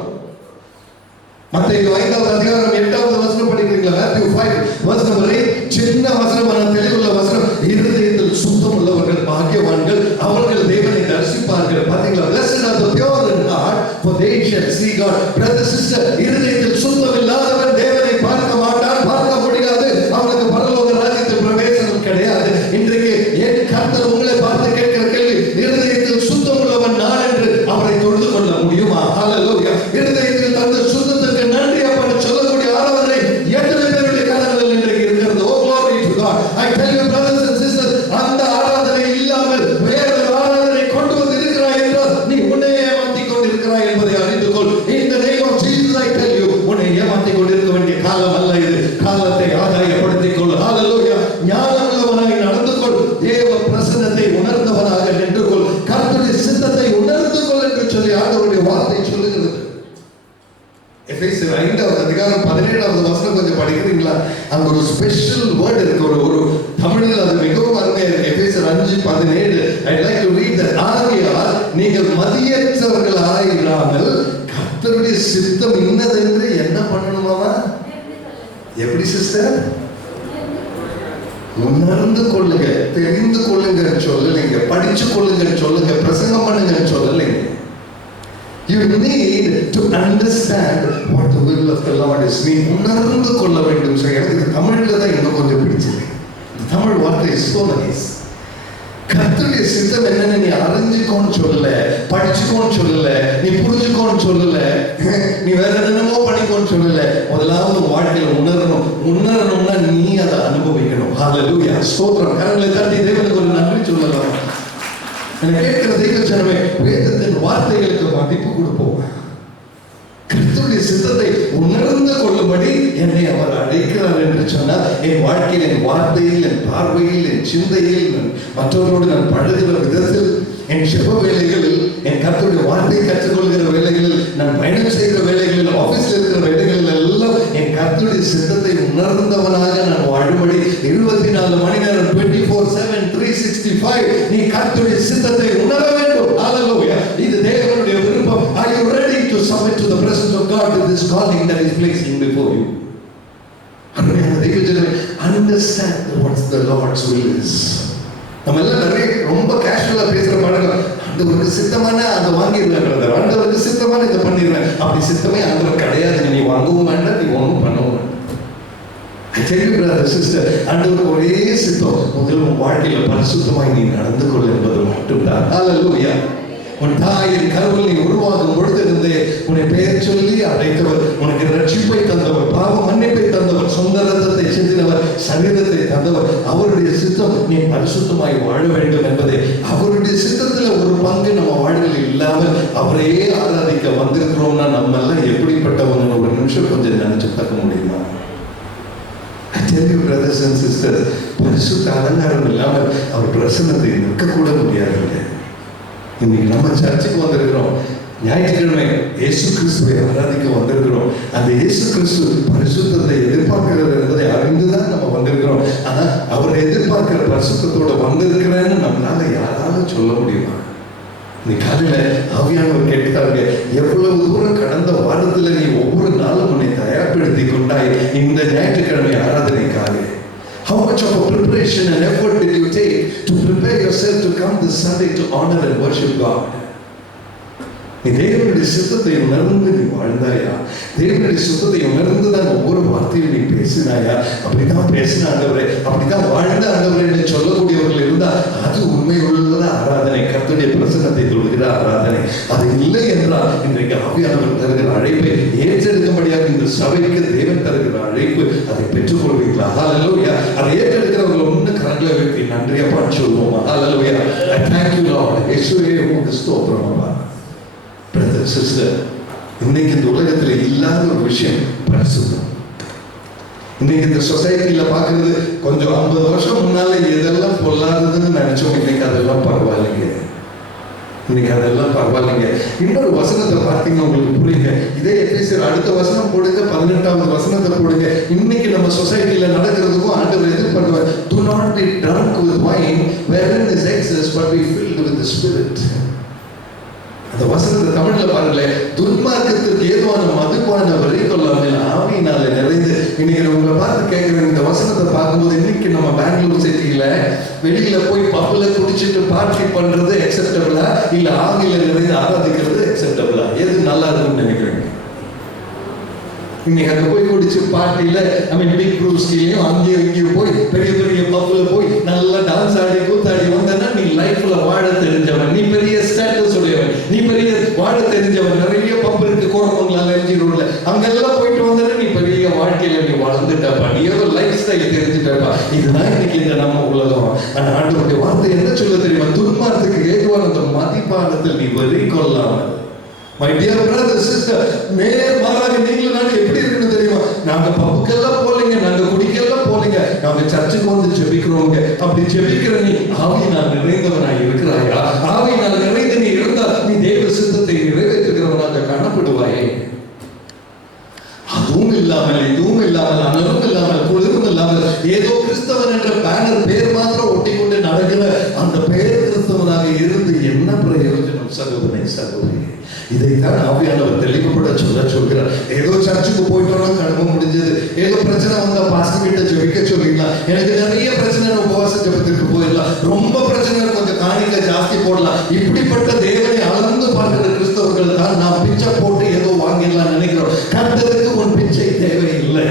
மத்தேயு 5வது அதிகாரம் 8வது வசனம் படிக்கிறீங்களா? Matthew 5 verse number 8. சின்ன வசனமான தெளிவுள்ள வசனம். இருதயத்தில் சுத்தம் உள்ளவர்கள் பாக்கியவான்கள், அவர்கள் தேவனை தரிசிப்பார்கள். பாத்தீங்களா? Blessed are the pure in heart, for they shall see God. Brother sister, இருதயத்தில் சுத்தம் இல்லாதவன் தேவனை பார்க்க மாட்டான், பார்க்க முடியாது. அவனுக்கு பரலோக ராஜ்யத்தில் பிரவேசனம் கிடையாது. இன்றைக்கு என் கர்த்தர் உங்களை பார்த்து கேட்கிற கேள்வி, இருதயத்தில் சுத்தம் உள்ளவன் நான் என்று அவரை தொழுது கொள்ள முடியுமா? ஹல்லேலூயா. இருதயத்தில் தந்த சுத்தத்துக்கு நன்றி அப்படி சொல்லக்கூடிய ஆராதனை எத்தனை பேருடைய கரங்களில் இன்றைக்கு இருக்கிறது? Oh glory to God. I tell you brothers and sisters, அந்த ஆராதனை இல்லாமல் வேறு ஆராதனை கொண்டு வந்து இருக்கிறாய் என்றால் நீ உன்னை ஏமாற்றிக் கொண்டிருக்கிறாய் என்பதை அறிந்து கொள். In the name of Jesus I tell you, உன்னை ஏமாற்றிக் கொண்டிருக்க வேண்டிய காலம் அல்ல இது. காலத்தை ஆதாயப்படுத்திக் கொள். ஹல்லேலூயா. ஞானமுள்ளவனாய் நடந்து கொள். தேவ பிரசன்னத்தை உணர்ந்தவனாக நின்று கொள். கர்த்தருடைய சித்தத்தை உணர்ந்து கொள் என்று சொல்லி ஆண்டவருடைய வார்த்தை சொல்லுகிறது. எபேசியர் 5வது அதிகாரம் 17வது வசனம் கொஞ்சம் படிக்கிறீங்களா? அங்க ஒரு ஸ்பெஷல் வேர்ட் இருக்கு. ஒரு தமிழில் அது மிகவும் அருமையா இருக்கு. எபேசியர் 5:17. I'd like to read that. ஆகையால் நீங்கள் மதியற்றவர்கள் சித்தம் இன்னதென்று என்ன பண்ணணுமாமா? எப்படி சிஸ்டர்? உணர்ந்து கொள்ளுங்க, தெரிந்து கொள்ளுங்க சொல்லலைங்க, படிச்சு கொள்ளுங்க சொல்லுங்க, பிரசங்கம் பண்ணுங்க சொல்லலைங்க. You need to understand what the will of the Lord is. நீ உணர்ந்து கொள்ள வேண்டும். எனக்கு தமிழ்ல தான் இன்னும் கொஞ்சம் பிடிச்சது. தமிழ் வார்த்தை is so nice. கர்த்தருடைய சித்தம் என்னன்னு நீ அறிஞ்சுக்கோன்னு சொல்லல, படிச்சுக்கோன்னு சொல்லல, நீ புரிஞ்சுக்கோன்னு சொல்லல, நீ வேற என்னென்னமோ பண்ணிக்கோன்னு சொல்லல. முதலாவது வாழ்க்கையில உணரணும்னா நீ அதை அனுபவிக்கணும். ஹல்லேலூயா, ஸ்தோத்திரம். கரங்களை தட்டி தேவனுக்கு ஒரு நன்றி சொல்லலாம். என்னை கேட்கிற தெய்வ ஜனமே, வேதத்தின் வார்த்தைகளுக்கு மதிப்பு கொடுப்போம். கிறிஸ்துவின் சித்தத்தை உணர்ந்து கொள்ளும்படி என்னை அவர் அழைக்கிறார் என்று சொன்னால், என் வாழ்க்கையில், என் வார்த்தையில், என் பார்வையில், என் சிந்தையில், மற்றவர்களோடு நான் பழகுகிற விதத்தில், என் செப வேலைகளில், என் கர்த்தருடைய வார்த்தையை கற்றுக்கொள்கிற வேலைகளில், நான் பயணம் செய்கிற வேலைகளில், ஆபீஸ்ல இருக்கிற வேலைகளில் எல்லாம் என் கர்த்தருடைய சித்தத்தை உணர்ந்தவனாக நான் வாழும்படி 24 மணி நேரம் 24/7 365 நீ கர்த்தருடைய சித்தத்தை உணர வேண்டும். ஹல்லேலூயா. இது தேவனுடைய விருப்பம். Are you ready to submit to the presence of God with this calling that is placing before you? Understand what the Lord's will is. நம்ம எல்லாம் நிறைய ரொம்ப கேஷுவலா பேசுற பழக்கம். ஆண்டவருக்கு சித்தமான அதை வாங்கிடுவேன், ஆண்டவருக்கு சித்தமான இதை பண்ணிடுவேன். அப்படி சித்தமே ஆண்டவர் கிடையாது. நீ வாங்கவும் வேண்டாம், நீ ஒன்றும் பண்ணவும் வேண்டாம். I tell you brother sister, ஆண்டவருக்கு ஒரே சித்தம், முதல் உன் வாழ்க்கையில பரிசுத்தமாய் நீ நடந்து கொள் என்பது மட்டும்தான். ஹல்லேலூயா. உன் தாயின் கருவில் நீ உருவாகும் பொழுதிருந்தே உன்னை பெயர் சொல்லி அழைத்தவர், உனக்கு ரட்சிப்பை தந்தவர், பாவ மன்னிப்பை தந்தவர், சொந்த ரத்தத்தை சிந்தினவர், சரீரத்தை தந்தவர். அவருடைய சித்தம் நீ பரிசுத்தமாய் வாழ வேண்டும் என்பதே. அவருடைய சித்தத்துல ஒரு பங்கு நம்ம வாழ்வில் இல்லாமல் அவரையே ஆராதிக்க வந்திருக்கிறோம்னா நம்ம எல்லாம் எப்படிப்பட்டவங்க ஒரு நிமிஷம் கொஞ்சம் நினைச்சு பார்க்க முடியுமா? I tell you brothers and sisters, பரிசுத்த அலங்காரம் இல்லாமல் அவர் பிரசன்னத்தை நிற்கக்கூட முடியாது. இன்னைக்கு நம்ம சர்ச்சுக்கு வந்திருக்கிறோம், ஞாயிற்றுக்கிழமை இயேசு கிறிஸ்துவை ஆராதிக்க வந்திருக்கிறோம். அந்த இயேசு கிறிஸ்து பரிசுத்தத்தை எதிர்பார்க்கிறது என்பதை அறிந்துதான் நம்ம வந்திருக்கிறோம். ஆனா அவரை எதிர்பார்க்கிற பரிசுத்தத்தோட வந்திருக்கிறேன்னு நம்மளால யாராவது சொல்ல முடியுமா? நீ காலையில ஆவியானவர் கேட்கிறாங்க, எவ்வளவு தூரம் கடந்த வாரத்துல நீ ஒவ்வொரு நாளும் உன்னை தயார்படுத்தி கொண்டாய் இந்த ஞாயிற்றுக்கிழமை ஆராதனைக்காக. How much of a preparation and effort did you take to prepare yourself to come this Sunday to honor and worship God? நீ தேவனுடைய சித்தத்தை உணர்ந்து நீ வாழ்ந்தாயா? தேவனுடைய சித்தத்தை உணர்ந்துதான் ஒவ்வொரு வார்த்தையும் நீ பேசினாயா? அப்படித்தான் பேசின ஆண்டவரே, அப்படித்தான் வாழ்ந்த ஆண்டவரே என்று சொல்லக்கூடியவர்கள் இருந்தால் அது உண்மையுள்ள ஆராதனை, கர்த்தருடைய பிரசன்னத்தை தொழுகிற ஆராதனை. அது இல்லை என்றால் இன்றைக்கு ஆவியானவர் தருகிற அழைப்பை ஏற்றெடுக்கும்படியாக இந்த சபைக்கு தேவன் தருகிற அழைப்பு, அதை பெற்றுக்கொள்வீங்களா? ஹல்லேலூயா. அதை ஏற்றெடுக்கிறவர்கள் ஒன்று கரங்களை வைத்து நன்றியப்பா சொல்லுவோமா? ஹல்லேலூயா. I thank you Lord. இயேசுவே உமக்கு ஸ்தோத்திரம் அப்பா. பிரதர் சிஸ்டர், இன்னைக்கு இந்த உலகத்துல இல்லாத ஒரு விஷயம் பரிசுத்தம். இன்னைக்கு இந்த சொசைட்டில பாக்குறது கொஞ்சம் 50 வருஷம் முன்னால எதெல்லாம் பொல்லாததுன்னு நினைச்சோம், இன்னைக்கு அதெல்லாம் பரவாயில்லைங்க. இன்னைக்கு அதெல்லாம் பரவாயில்லைங்க. இன்னொரு வசனத்தை பார்த்தீங்கன்னா உங்களுக்கு புரியுங்க. இதே எபேசியர் அடுத்த வசனம் போடுங்க, 18வது வசனத்தை போடுங்க. இன்னைக்கு நம்ம சொசைட்டில நடக்கிறதுக்கும் ஆண்டவர் எதிர்பார்க்கிறார். Do not be drunk with wine wherein is excess, but be filled with the Spirit. அந்த வசனத்தை தமிழ்ல பாருங்களேன். துன்மார்க்கத்திற்கு ஏதுவான மதுபான வரி கொள்ளாமல் ஆவியினால நிறைந்து. இன்னைக்கு உங்களை பார்த்து கேட்கிறேன், இந்த வசனத்தை பார்க்கும்போது இன்னைக்கு நம்ம பெங்களூர் சிட்டியில வெளியில போய் பப்புல குடிச்சிட்டு பார்ட்டி பண்றது அக்செப்டபிளா, இல்ல ஆவியில நிறைந்து ஆராதிக்கிறது அக்செப்டபிளா? எது நல்லா இருக்கும்னு நினைக்கிறேன்? இன்னைக்கு அங்கே போய் குடிச்சு பார்ட்டியில பிக் ப்ரூஸ்கிலையும் அங்கேயும் இங்கேயும் போய் பெரிய பெரிய பப்புல போய் நல்லா டான்ஸ் ஆடி கூத்தாடி வந்தேன்னா நீ லைஃப்ல வாழ தெரிஞ்சவன், நீ பெரிய ஸ்டேட்டஸ் உடையவன், நீ பெரிய வாழ தெரிஞ்சவன். நிறைய பப்பு இருக்கு கோரமங்கலம் எம்ஜி ரோட்ல, அங்கெல்லாம் போயிட்டு வந்தேன்னா நீ பெரிய வாழ்க்கையில நீ வளர்ந்துட்டப்பா, நீ ஏதோ லைஃப் ஸ்டைல் தெரிஞ்சுட்டப்பா. இதுதான் இன்னைக்கு இந்த நம்ம உலகம். ஆனா ஆண்டவருடைய வார்த்தை என்ன சொல்ல தெரியுமா? துன்மார்க்கத்துக்கு ஏதுவான அந்த மதிப்பானத்தில் நீ வெறி கொள்ளாமல். My dear brother, sister, மாறாக நீங்களும் நானும் எப்படி இருக்குன்னு தெரியுமா? நாங்க பப்புக்கெல்லாம் போலீங்க, நாங்க குடிக்கெல்லாம் போலீங்க, நாங்க சர்ச்சுக்கு வந்து ஜெபிக்கிறோங்க. அப்படி ஜெபிக்கிற நீ ஆவியினால் நிறைந்தவனாய் இருக்கிறாயா? ஆவியினால் நிறைந்து நீ இருந்தால் நீ தேவ சித்தத்தை நிறைவேற்றுகிறவனாக காணப்படுவாயே. அதுவும் இல்லாமல், இதுவும் இல்லாமல், அனலும் இல்லாமல், குளிரும் இல்லாமல், ஏதோ கிறிஸ்தவன் என்ற பேனர் பேர் மாத்திரம் ஒட்டி கொண்டு நடக்கிற அந்த பெயர் கிறிஸ்தவனாக இருந்து என்ன பிரயோஜனம்? சகோதரனை சகோதரி, இதைத்தான் ஆவியானவர் தெளிவுபட சொல்கிறார். ஏதோ சர்ச்சுக்கு போயிட்டோம்னா கடமை முடிஞ்சது, ஏதோ பிரச்சனை வந்தா பாஸ்டர் கிட்ட ஜெபிக்க சொல்லிடலாம், எனக்கு நிறைய பிரச்சனை உபவாச ஜெபத்திற்கு போயிடலாம், ரொம்ப பிரச்சனை கொஞ்சம் காணிக்க ஜாஸ்தி போடலாம். இப்படிப்பட்ட தேவனை அளந்து பார்க்கிற கிறிஸ்தவர்கள் தான் நாம் பிச்சை போட்டு ஏதோ வாங்கிடலாம் நினைக்கிறோம். கர்த்தருக்கு உன் பிச்சை தேவையில்லை.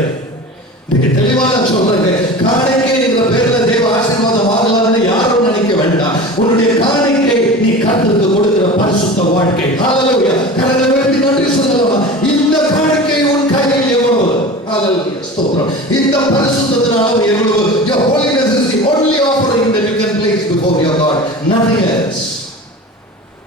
தெளிவா நான் சொல்றேன், காணிக்கை என்ற பேர்ல தேவ ஆசீர்வாதம் வாங்கலாம்னு யாரும் நினைக்க வேண்டாம். உன்னுடைய காணிக்கை நீ கர்த்தருக்கு கொடுக்கிற பரிசுத்த வாழ்க்கை. ஹalleluya. கரங்களை உயர்த்தி நன்றி சொல்லலாம். இந்த காணிக்கை உன் கையில் எவ்வளவு? ஹalleluya. ஸ்தோத்திரம். இந்த பரிசுத்தத்தின் அளவு எவ்வளவு? Your holiness is the only offering that you can place before your God. Nothing else.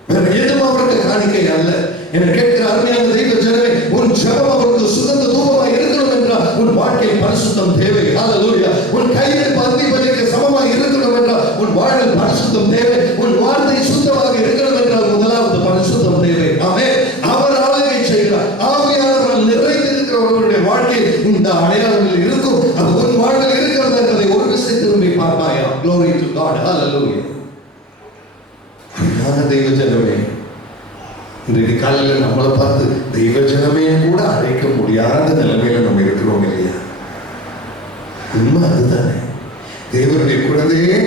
வேற எதுவும் அவருக்கு காணிக்கை அல்ல. என கேட்கிற அருமையான தெய்வ ஜனமே, உன் ஜெபம் அவருக்கு சுகந்த தூபமாய் இருக்கணும் என்றால் உன் வாழ்க்கையில் பரிசுத்தம் தேவை. ஹalleluya. உன் கையில் பந்தி பலிக்கு சமமாய் இருக்கணும் என்றால் உன் வாழ்வில் பரிசுத்தம் தேவை. உன் வார்த்தை சுத்தமாக இருக்கணும் என்றால் முதலாவது பரிசுத்தம் தேவை. ஆமென். அவர் ஆளுகை செய்கிறார். ஆவியானவர் நிறைந்திருக்கிறவர்களுடைய வாழ்க்கையில் இந்த அடையாளங்கள் இருக்கும். அது உன் வாழ்வில் இருக்கிறது என்பதை ஒரு விஷயம் திரும்பி பார்ப்பாயா? Glory to God. Hallelujah. தெய்வ ஜனமே, இன்றைக்கு காலையில் நம்மளை பார்த்து தெய்வ ஜனமே கூட அழைக்க முடியாத நிலைமையில நம்ம இருக்கிறோம் இல்லையா? உண்மை அதுதானே. தேவனுடைய குழந்தையே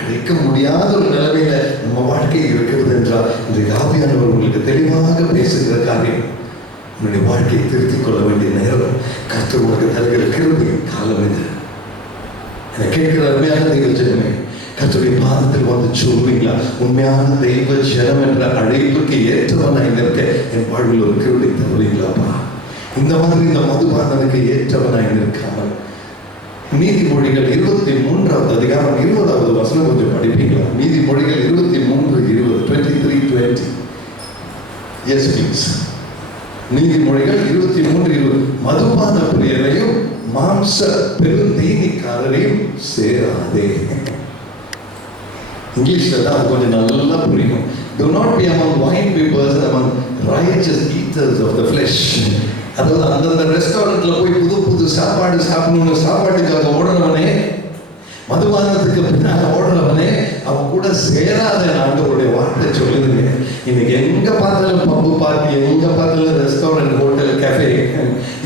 அழைக்க முடியாத ஒரு நிலைமையில நம்ம வாழ்க்கை இருக்கிறது என்றால் இன்றைக்கு ஆவியானவர் உங்களுக்கு தெளிவாக பேசுகிற காரியம், உன்னுடைய வாழ்க்கையை திருத்திக் கொள்ள வேண்டிய நேரம் கர்த்தர் உங்களுக்கு தருகிற கிருபையின் காலம் இது. என கேட்கிற அருமையான தெய்வ ஜனமே, கர்த்தருடைய பாதத்தில் வந்து சொல்வீங்களா? உண்மையான தெய்வ ஜனம் என்ற அழைப்புக்கு ஏற்றவனாய் நிற்க என் வாழ்வில் ஒரு கிருபை தருவீங்களாப்பா? இந்த மாதிரி இந்த மதுபானனுக்கு ஏற்றவனாய் நிற்காமல் நீதிமொழிகள் 23வது அதிகாரம் 20வது வசனம் கொஞ்சம் படிப்பீங்களா? நீதிமொழிகள் 23:20 23:20. Yes please. நீதிமொழிகள் 23:20. மதுபான பிரியரையும் மாம்ச பெருந்தீனிக்காரரையும் சேராதே. இங்கிலீஷ்ல தான் அது கொஞ்சம் நல்லா புரியும். Do not be among wine bibbers and among riotous eaters of the flesh. அதாவது அந்தந்த ரெஸ்டாரண்ட்ல போய் புது புது சாப்பாடு சாப்பிடணும்னு சாப்பாட்டுக்காக ஓடுறவனே, மதுபானத்துக்கு பின்னால ஓடுறவனே, அவன் கூட சேராத ஆண்டவருடைய வார்த்தை சொல்லுதுங்க. இன்னைக்கு எங்க பார்த்தாலும் பம்பு பார்ட்டி, எங்க பார்த்தாலும் ரெஸ்டாரண்ட், ஹோட்டல், கேஃபே,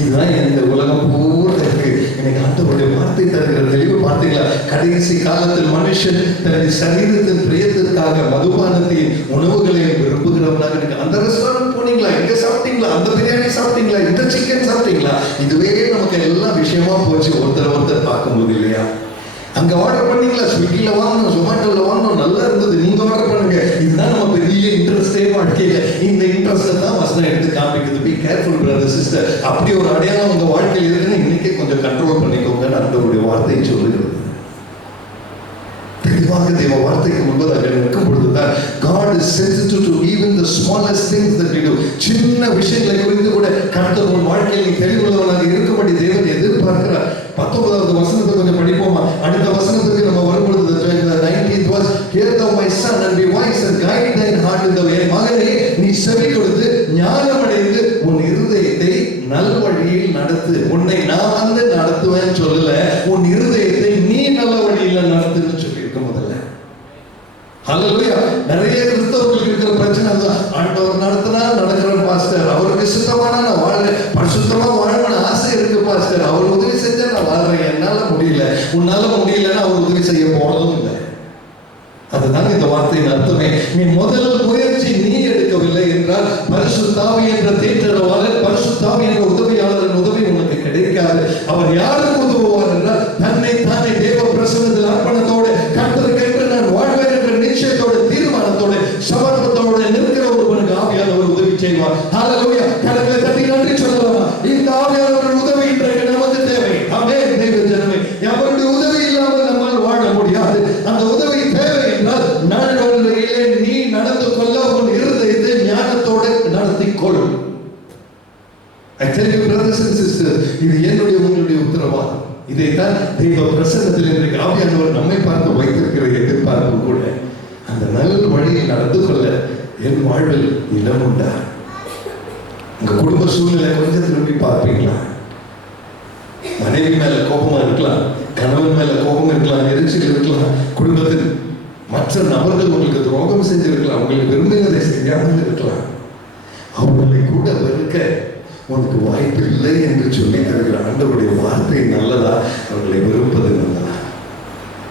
இதுதான் இந்த உலகம் பூரா இருக்கு. இன்னைக்கு ஆண்டவருடைய வார்த்தை தருகிற தெளிவு பார்த்தீங்களா? கடைசி காலத்தில் மனுஷன் தன்னுடைய சரீரத்தின் பிரியத்திற்காக மதுபானத்தையும் உணவுகளையும் விரும்புகிறவனாக இருக்கு. அந்த ரெஸ்டாரண்ட் போனீங்களா? இங்க சாப்பிட்டீங்களா? அந்த பிரியாணி சாப்பிட்டீங்களா? இந்த சிக்கன் சாப்பிட்டீங்களா? இதுவே நமக்கு எல்லா விஷயமா போச்சு ஒருத்தர் பார்க்கும்போது இல்லையா? அங்க ஆர்டர் பண்ணீங்களா? ஸ்விக்கில வாங்கணும், ஜொமேட்டோல வாங்கணும், நல்லா இருந்தது, நீங்க ஆர்டர் பண்ணுங்க. இதுதான் நம்ம பெரிய இன்ட்ரெஸ்டே வாழ்க்கையில. இந்த இன்ட்ரெஸ்ட் தான் வசனம் எடுத்து காமிக்குது. Be careful brother sister. அப்படி ஒரு அடையாளம் உங்க வாழ்க்கையில் இருக்குன்னு இன்னைக்கே கொஞ்சம் கண்ட்ரோல் பண்ணிக்கோங்க. அந்த வார்த்தையை சொல்லுகிறது. தெளிவாக தேவ வார்த்தைக்கு முன்பதாக நிற்கும் பொழுதுதான் God is sensitive to even the smallest things that we do. சின்ன விஷயங்களை குறித்து கூட கர்த்தர் உன் வாழ்க்கையில் தெளிவுள்ளவனாக இருக்கும்படி தேவன் எதிர்பார்க்கிறார். 19வது வசனத்தை கொஞ்சம் படிப்போமா? அடுத்த வசனத்துக்கு நம்ம வரும்பொழுது 19th verse, Hear thou my son and be wise and guide thine heart in the way. மகனே, நீ செவி கொடுத்து ஞானமடைந்து உன் இருதயத்தை நல்வழியில் நடத்து. உன்னை நான் வந்து நடத்துவேன்னு சொல்லல, உன் இருதயத்தை நீ நல்ல வழியில் நடத்துன்னு சொல்லியிருக்க முதல்ல. ஹல்லேலூயா. நிறைய கிறிஸ்தவர்களுக்கு இருக்கிற பிரச்சனை தான். ஆண்டவர் நடத்தினா நடக்கிறேன் பாஸ்டர், அவருக்கு சித்தமான நான் வாழ்றேன், பரிசுத்தமா வாழணும்னு ஆசை இருக்கு பாஸ்டர், அவர் உதவி செஞ்சா நான் வாழ்றேன், என்னால முடியல. உன்னால முடியலன்னா அவர் உதவி செய்ய போறதும் இல்லை. அதுதான் இந்த வார்த்தையின் அர்த்தமே. நீ முதல் முயற்சி நீ எடுக்கவில்லை என்றால் பரிசுத்த ஆவி என்ற தேற்றரவாளர், பரிசுத்த ஆவி என்ற உதவியாளரின் உதவி உனக்கு கிடைக்காது. அவர் யாருக்கு உதவுவார் என்றால் தன்னை தானே தேவ பிரசன்னத்தில் அர்ப்பணத்தோடு கர்த்தருக்கென்று நான் வாழ்வேன் என்ற நிச்சயத்தோடு தீர்மானத்தோடு சமர்ப்பத்தோடு நிற்கிற ஒருவனுக்கு ஆவியானவர் உதவி செய்வார். ஹல்லேலூயா. கரங்களை தட்டி நன்றி சொல்லலாமா? இந்த ஆவியானவர் உதவி இன்றைக்கு நமக்கு தேவை. ஆமென். தெய்வ ஜனமே, அவருடைய உதவி இல்லாமல் நம்மால் வாழ முடியாது. அந்த உதவி தேவை என்றால் நல்வழியிலே நீ நடந்து கொள்ள உன் இருதயத்தை ஞானத்தோடு நடத்திக் கொள். I tell you brothers and sisters, இது என்னுடைய உங்களுடைய உத்தரவாதம். இதைத்தான் தெய்வ பிரசன்னத்தில் இன்றைக்கு ஆவியானவர் நம்மை பார்த்து வைத்திருக்கிற எதிர்பார்ப்பு கூட. அந்த நல்ல வழியில் நடந்து கொள்ள என் வாழ்வில் இடம் உண்டா? உங்க குடும்ப சூழ்நிலை கொஞ்சம் திரும்பி பார்ப்பீங்களா? மனைவி மேல கோபமா இருக்கலாம், கணவன் மேல கோபம் இருக்கலாம், எரிச்சல் இருக்கலாம், குடும்பத்தில் மற்ற நபர்கள் உங்களுக்கு துரோகம் செஞ்சிருக்கலாம், உங்களுக்கு விரும்பினதை செய்யாமல் இருக்கலாம். அவர்களை கூட வெறுக்க உனக்கு வாய்ப்பு இல்லை என்று சொல்லி தருகிற ஆண்டவருடைய வார்த்தை நல்லதா, அவர்களை வெறுப்பது நல்லதா?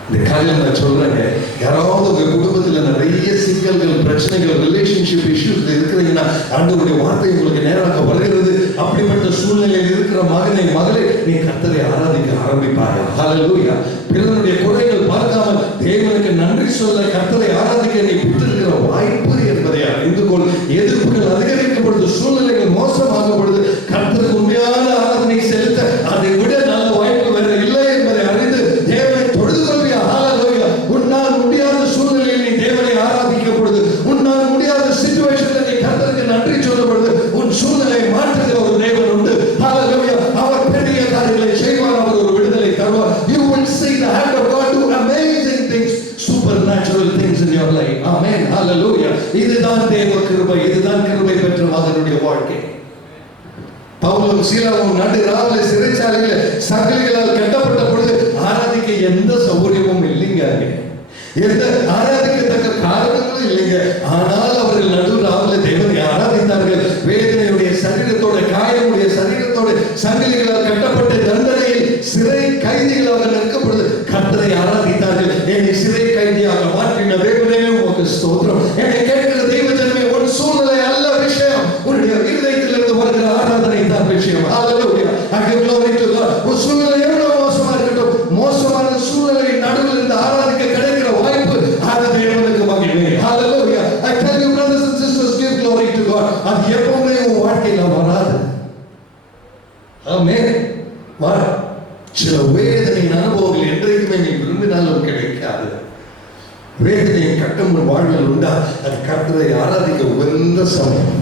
இந்த காலையில் நான் சொல்றேங்க, யாராவது உங்க குடும்பத்துல நிறைய சிக்கல்கள், பிரச்சனைகள், ரிலேஷன்ஷிப் இஷ்யூஸ் இருக்கிறீங்கன்னா ஆண்டவருடைய வார்த்தை உங்களுக்கு நேராக வருகிறது. அப்படிப்பட்ட சூழ்நிலையில் இருக்கிற மகனை, மகளே, நீ கர்த்தரை ஆராதிக்க ஆரம்பிப்பாயா? ஹல்லேலூயா. பிறனுடைய குறைகள் பார்க்காமல் தேவனுக்கு நன்றி சொல்ல கர்த்தரை ஆராதிக்க நீ பெற்றிருக்கிற வாய்ப்பு என்பதை அறிந்து கொள். எதிர்ப்புகள் அதிகரிக்கும் பொழுது, சூழ்நிலைகள் மோசமாகும் பொழுது கர்த்தருக்கு உண்மையான ஆராதனை செலுத்த அதை விட நல்ல வாய்ப்பு வேற இல்லை என்பதை அறிந்து தேவனை தொழுது கொள்வியா? ஹல்லேலூயா. உன்னால் முடியாத சூழ்நிலையில் நீ தேவனை ஆராதிக்கும் பொழுது, உன்னால் முடியாத சிச்சுவேஷன்ல நீ கர்த்தருக்கு நன்றி சொல்லும் பொழுது, உன் சூழ்நிலையை மாற்றுகிற ஒரு தேவன் உண்டு. ஹல்லேலூயா. அவர் பெரிய காரியங்களை செய்வார். அவர் ஒரு விடுதலை தருவார். You will see the hand of God do amazing things, supernatural things in your life. Amen. Hallelujah. இதுதான் தேவ கிருபை. இதுதான் கிருபை பெற்ற மகனுடைய வாழ்க்கை. பவுலும் சீலாவும் நடு ராவிலே சிறைச்சாலையில சங்கிலிகளால் கட்டப்பட்ட பொழுது ஆராதிக்க எந்த சௌகரியமும் இல்லைங்க, எந்த ஆராதிக்கத்தக்க காரணங்களும் இல்லைங்க. ஆனால் அவர்கள் நடு ராவிலே தேவனை ஆராதித்தார்கள். வேதனையுடைய சரீரத்தோட, காயமுடைய சரீரத்தோட, சங்கிலிகளால் கட்டப்பட்ட தண்டனையில் சிறை கைதிகளாக நிற்கப்படுது கர்த்தரை ஆராதித்தார்கள். என்னை சிறை கைதியாக மாற்றின தேவனே உமக்கு ஸ்தோத்திரம். என்னை கேட்கிற தெய்வ ஜனமே, உன் சூழ்நிலை அல்ல விஷயம், உன்னுடைய இதயத்திலிருந்து வருகிற ஆராதனை தான் விஷயம். ஹல்லேலூயா. I give glory to God. உன் சூழ்நிலை எவ்வளவு மோசமா இருக்கட்டும், மோசமான சூழ்நிலை நடுவில் இருந்து ஆராதிக்க கிடைக்கிற வாய்ப்பு, அது தேவனுக்கு மகிமை. ஹல்லேலூயா. I tell you brothers and sisters, give glory to God. அது எப்பவுமே உன் வாழ்க்கையில வராது. ஆமென். சில வேதனையின் அனுபவங்கள் என்றைக்குமே நீ விரும்பினாலும் கிடைக்காது. வேதனையை கட்டும் ஒரு வாழ்வில் உண்டா, அது கர்த்தரை ஆராதிக்க உகந்த சமயம்.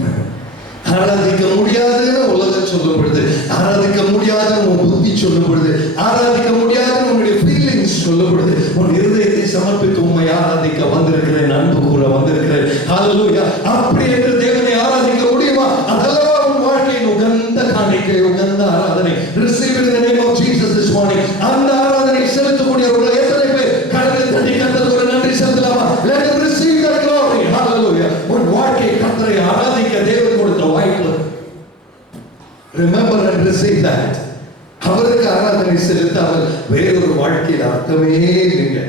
ஆராதிக்க முடியாதுன்னு உலகம் சொல்லும் பொழுது, ஆராதிக்க முடியாதுன்னு உன் புத்தி சொல்லும் பொழுது, ஆராதிக்க முடியாதுன்னு உன்னுடைய ஃபீலிங்ஸ் சொல்லும் பொழுது, உன் இருதயத்தை சமர்ப்பித்து உண்மை ஆராதிக்க வந்திருக்கிறேன், அன்பு கூற வந்திருக்கிறேன். ஹல்லேலூயா. அப்படி என்று தேவனை ஆராதிக்க முடியுமா? அதல்லவா உன் வாழ்க்கையின் உகந்த காணிக்கை, உகந்த ஆராதனை. Receive it in the name of Jesus this morning. அந்த ஆராதனை செலுத்தக்கூடியவர்கள் எத்தனை பேர் கடலை தட்டி கர்த்தருக்கு ஒரு நன்றி செலுத்தலாமா? Let them receive that glory. Hallelujah. உன் வாழ்க்கை கர்த்தரை ஆராதிக்க தேவன் கொடுத்த வாய்ப்பு. Remember and receive that. அவருக்கு ஆராதனை செலுத்தாமல் வேறொரு வாழ்க்கையில் அர்த்தமே இல்லைங்க.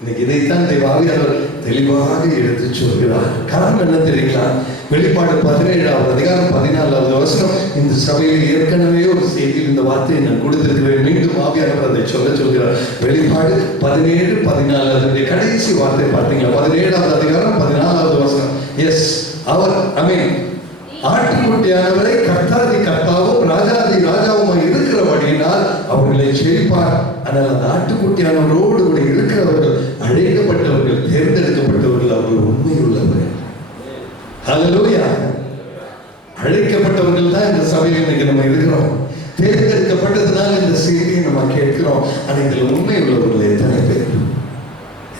இன்னைக்கு இதைத்தான் தேவாவியானவர் தெளிவாக எடுத்து சொல்கிறார். காரணம் என்ன தெரியுங்களா? வெளிப்பாடு 17வது அதிகாரம் 14வது வசனம். இந்த சபையில் ஏற்கனவே ஒரு செய்தியில் இந்த வார்த்தையை நான் கொடுத்திருக்கிறேன். மீண்டும் ஆவியானவர் அதை சொல்கிறார். வெளிப்பாடு 17:14 அதனுடைய கடைசி வார்த்தை பார்த்தீங்களா? 17வது அதிகாரம் 14வது வசனம். எஸ், அவர் ஆட்டுக்குட்டியானவரை கர்த்தாதி கர்த்தாவும் ராஜாதி ராஜாவுமாய் இருக்கிறபடியினால் அவர்களை செழிப்பார். ஆனால் அந்த ஆட்டுக்குட்டியானவரோடு கூட இருக்கிறவர்கள், அழைக்கப்பட்டவர்கள், தேர்ந்தெடுக்கப்பட்டவர்கள், அவர்கள் உண்மையுள்ளவர்கள். ஹல்லேலூயா. அழைக்கப்பட்டவர்கள் தான் இந்த சபையில் இன்னைக்கு நம்ம இருக்கிறோம். தேர்ந்தெடுக்கப்பட்டதுனால இந்த செய்தியை நம்ம கேட்கிறோம். ஆனால் இதில் உண்மை உள்ளவர்கள் எத்தனை பேர்?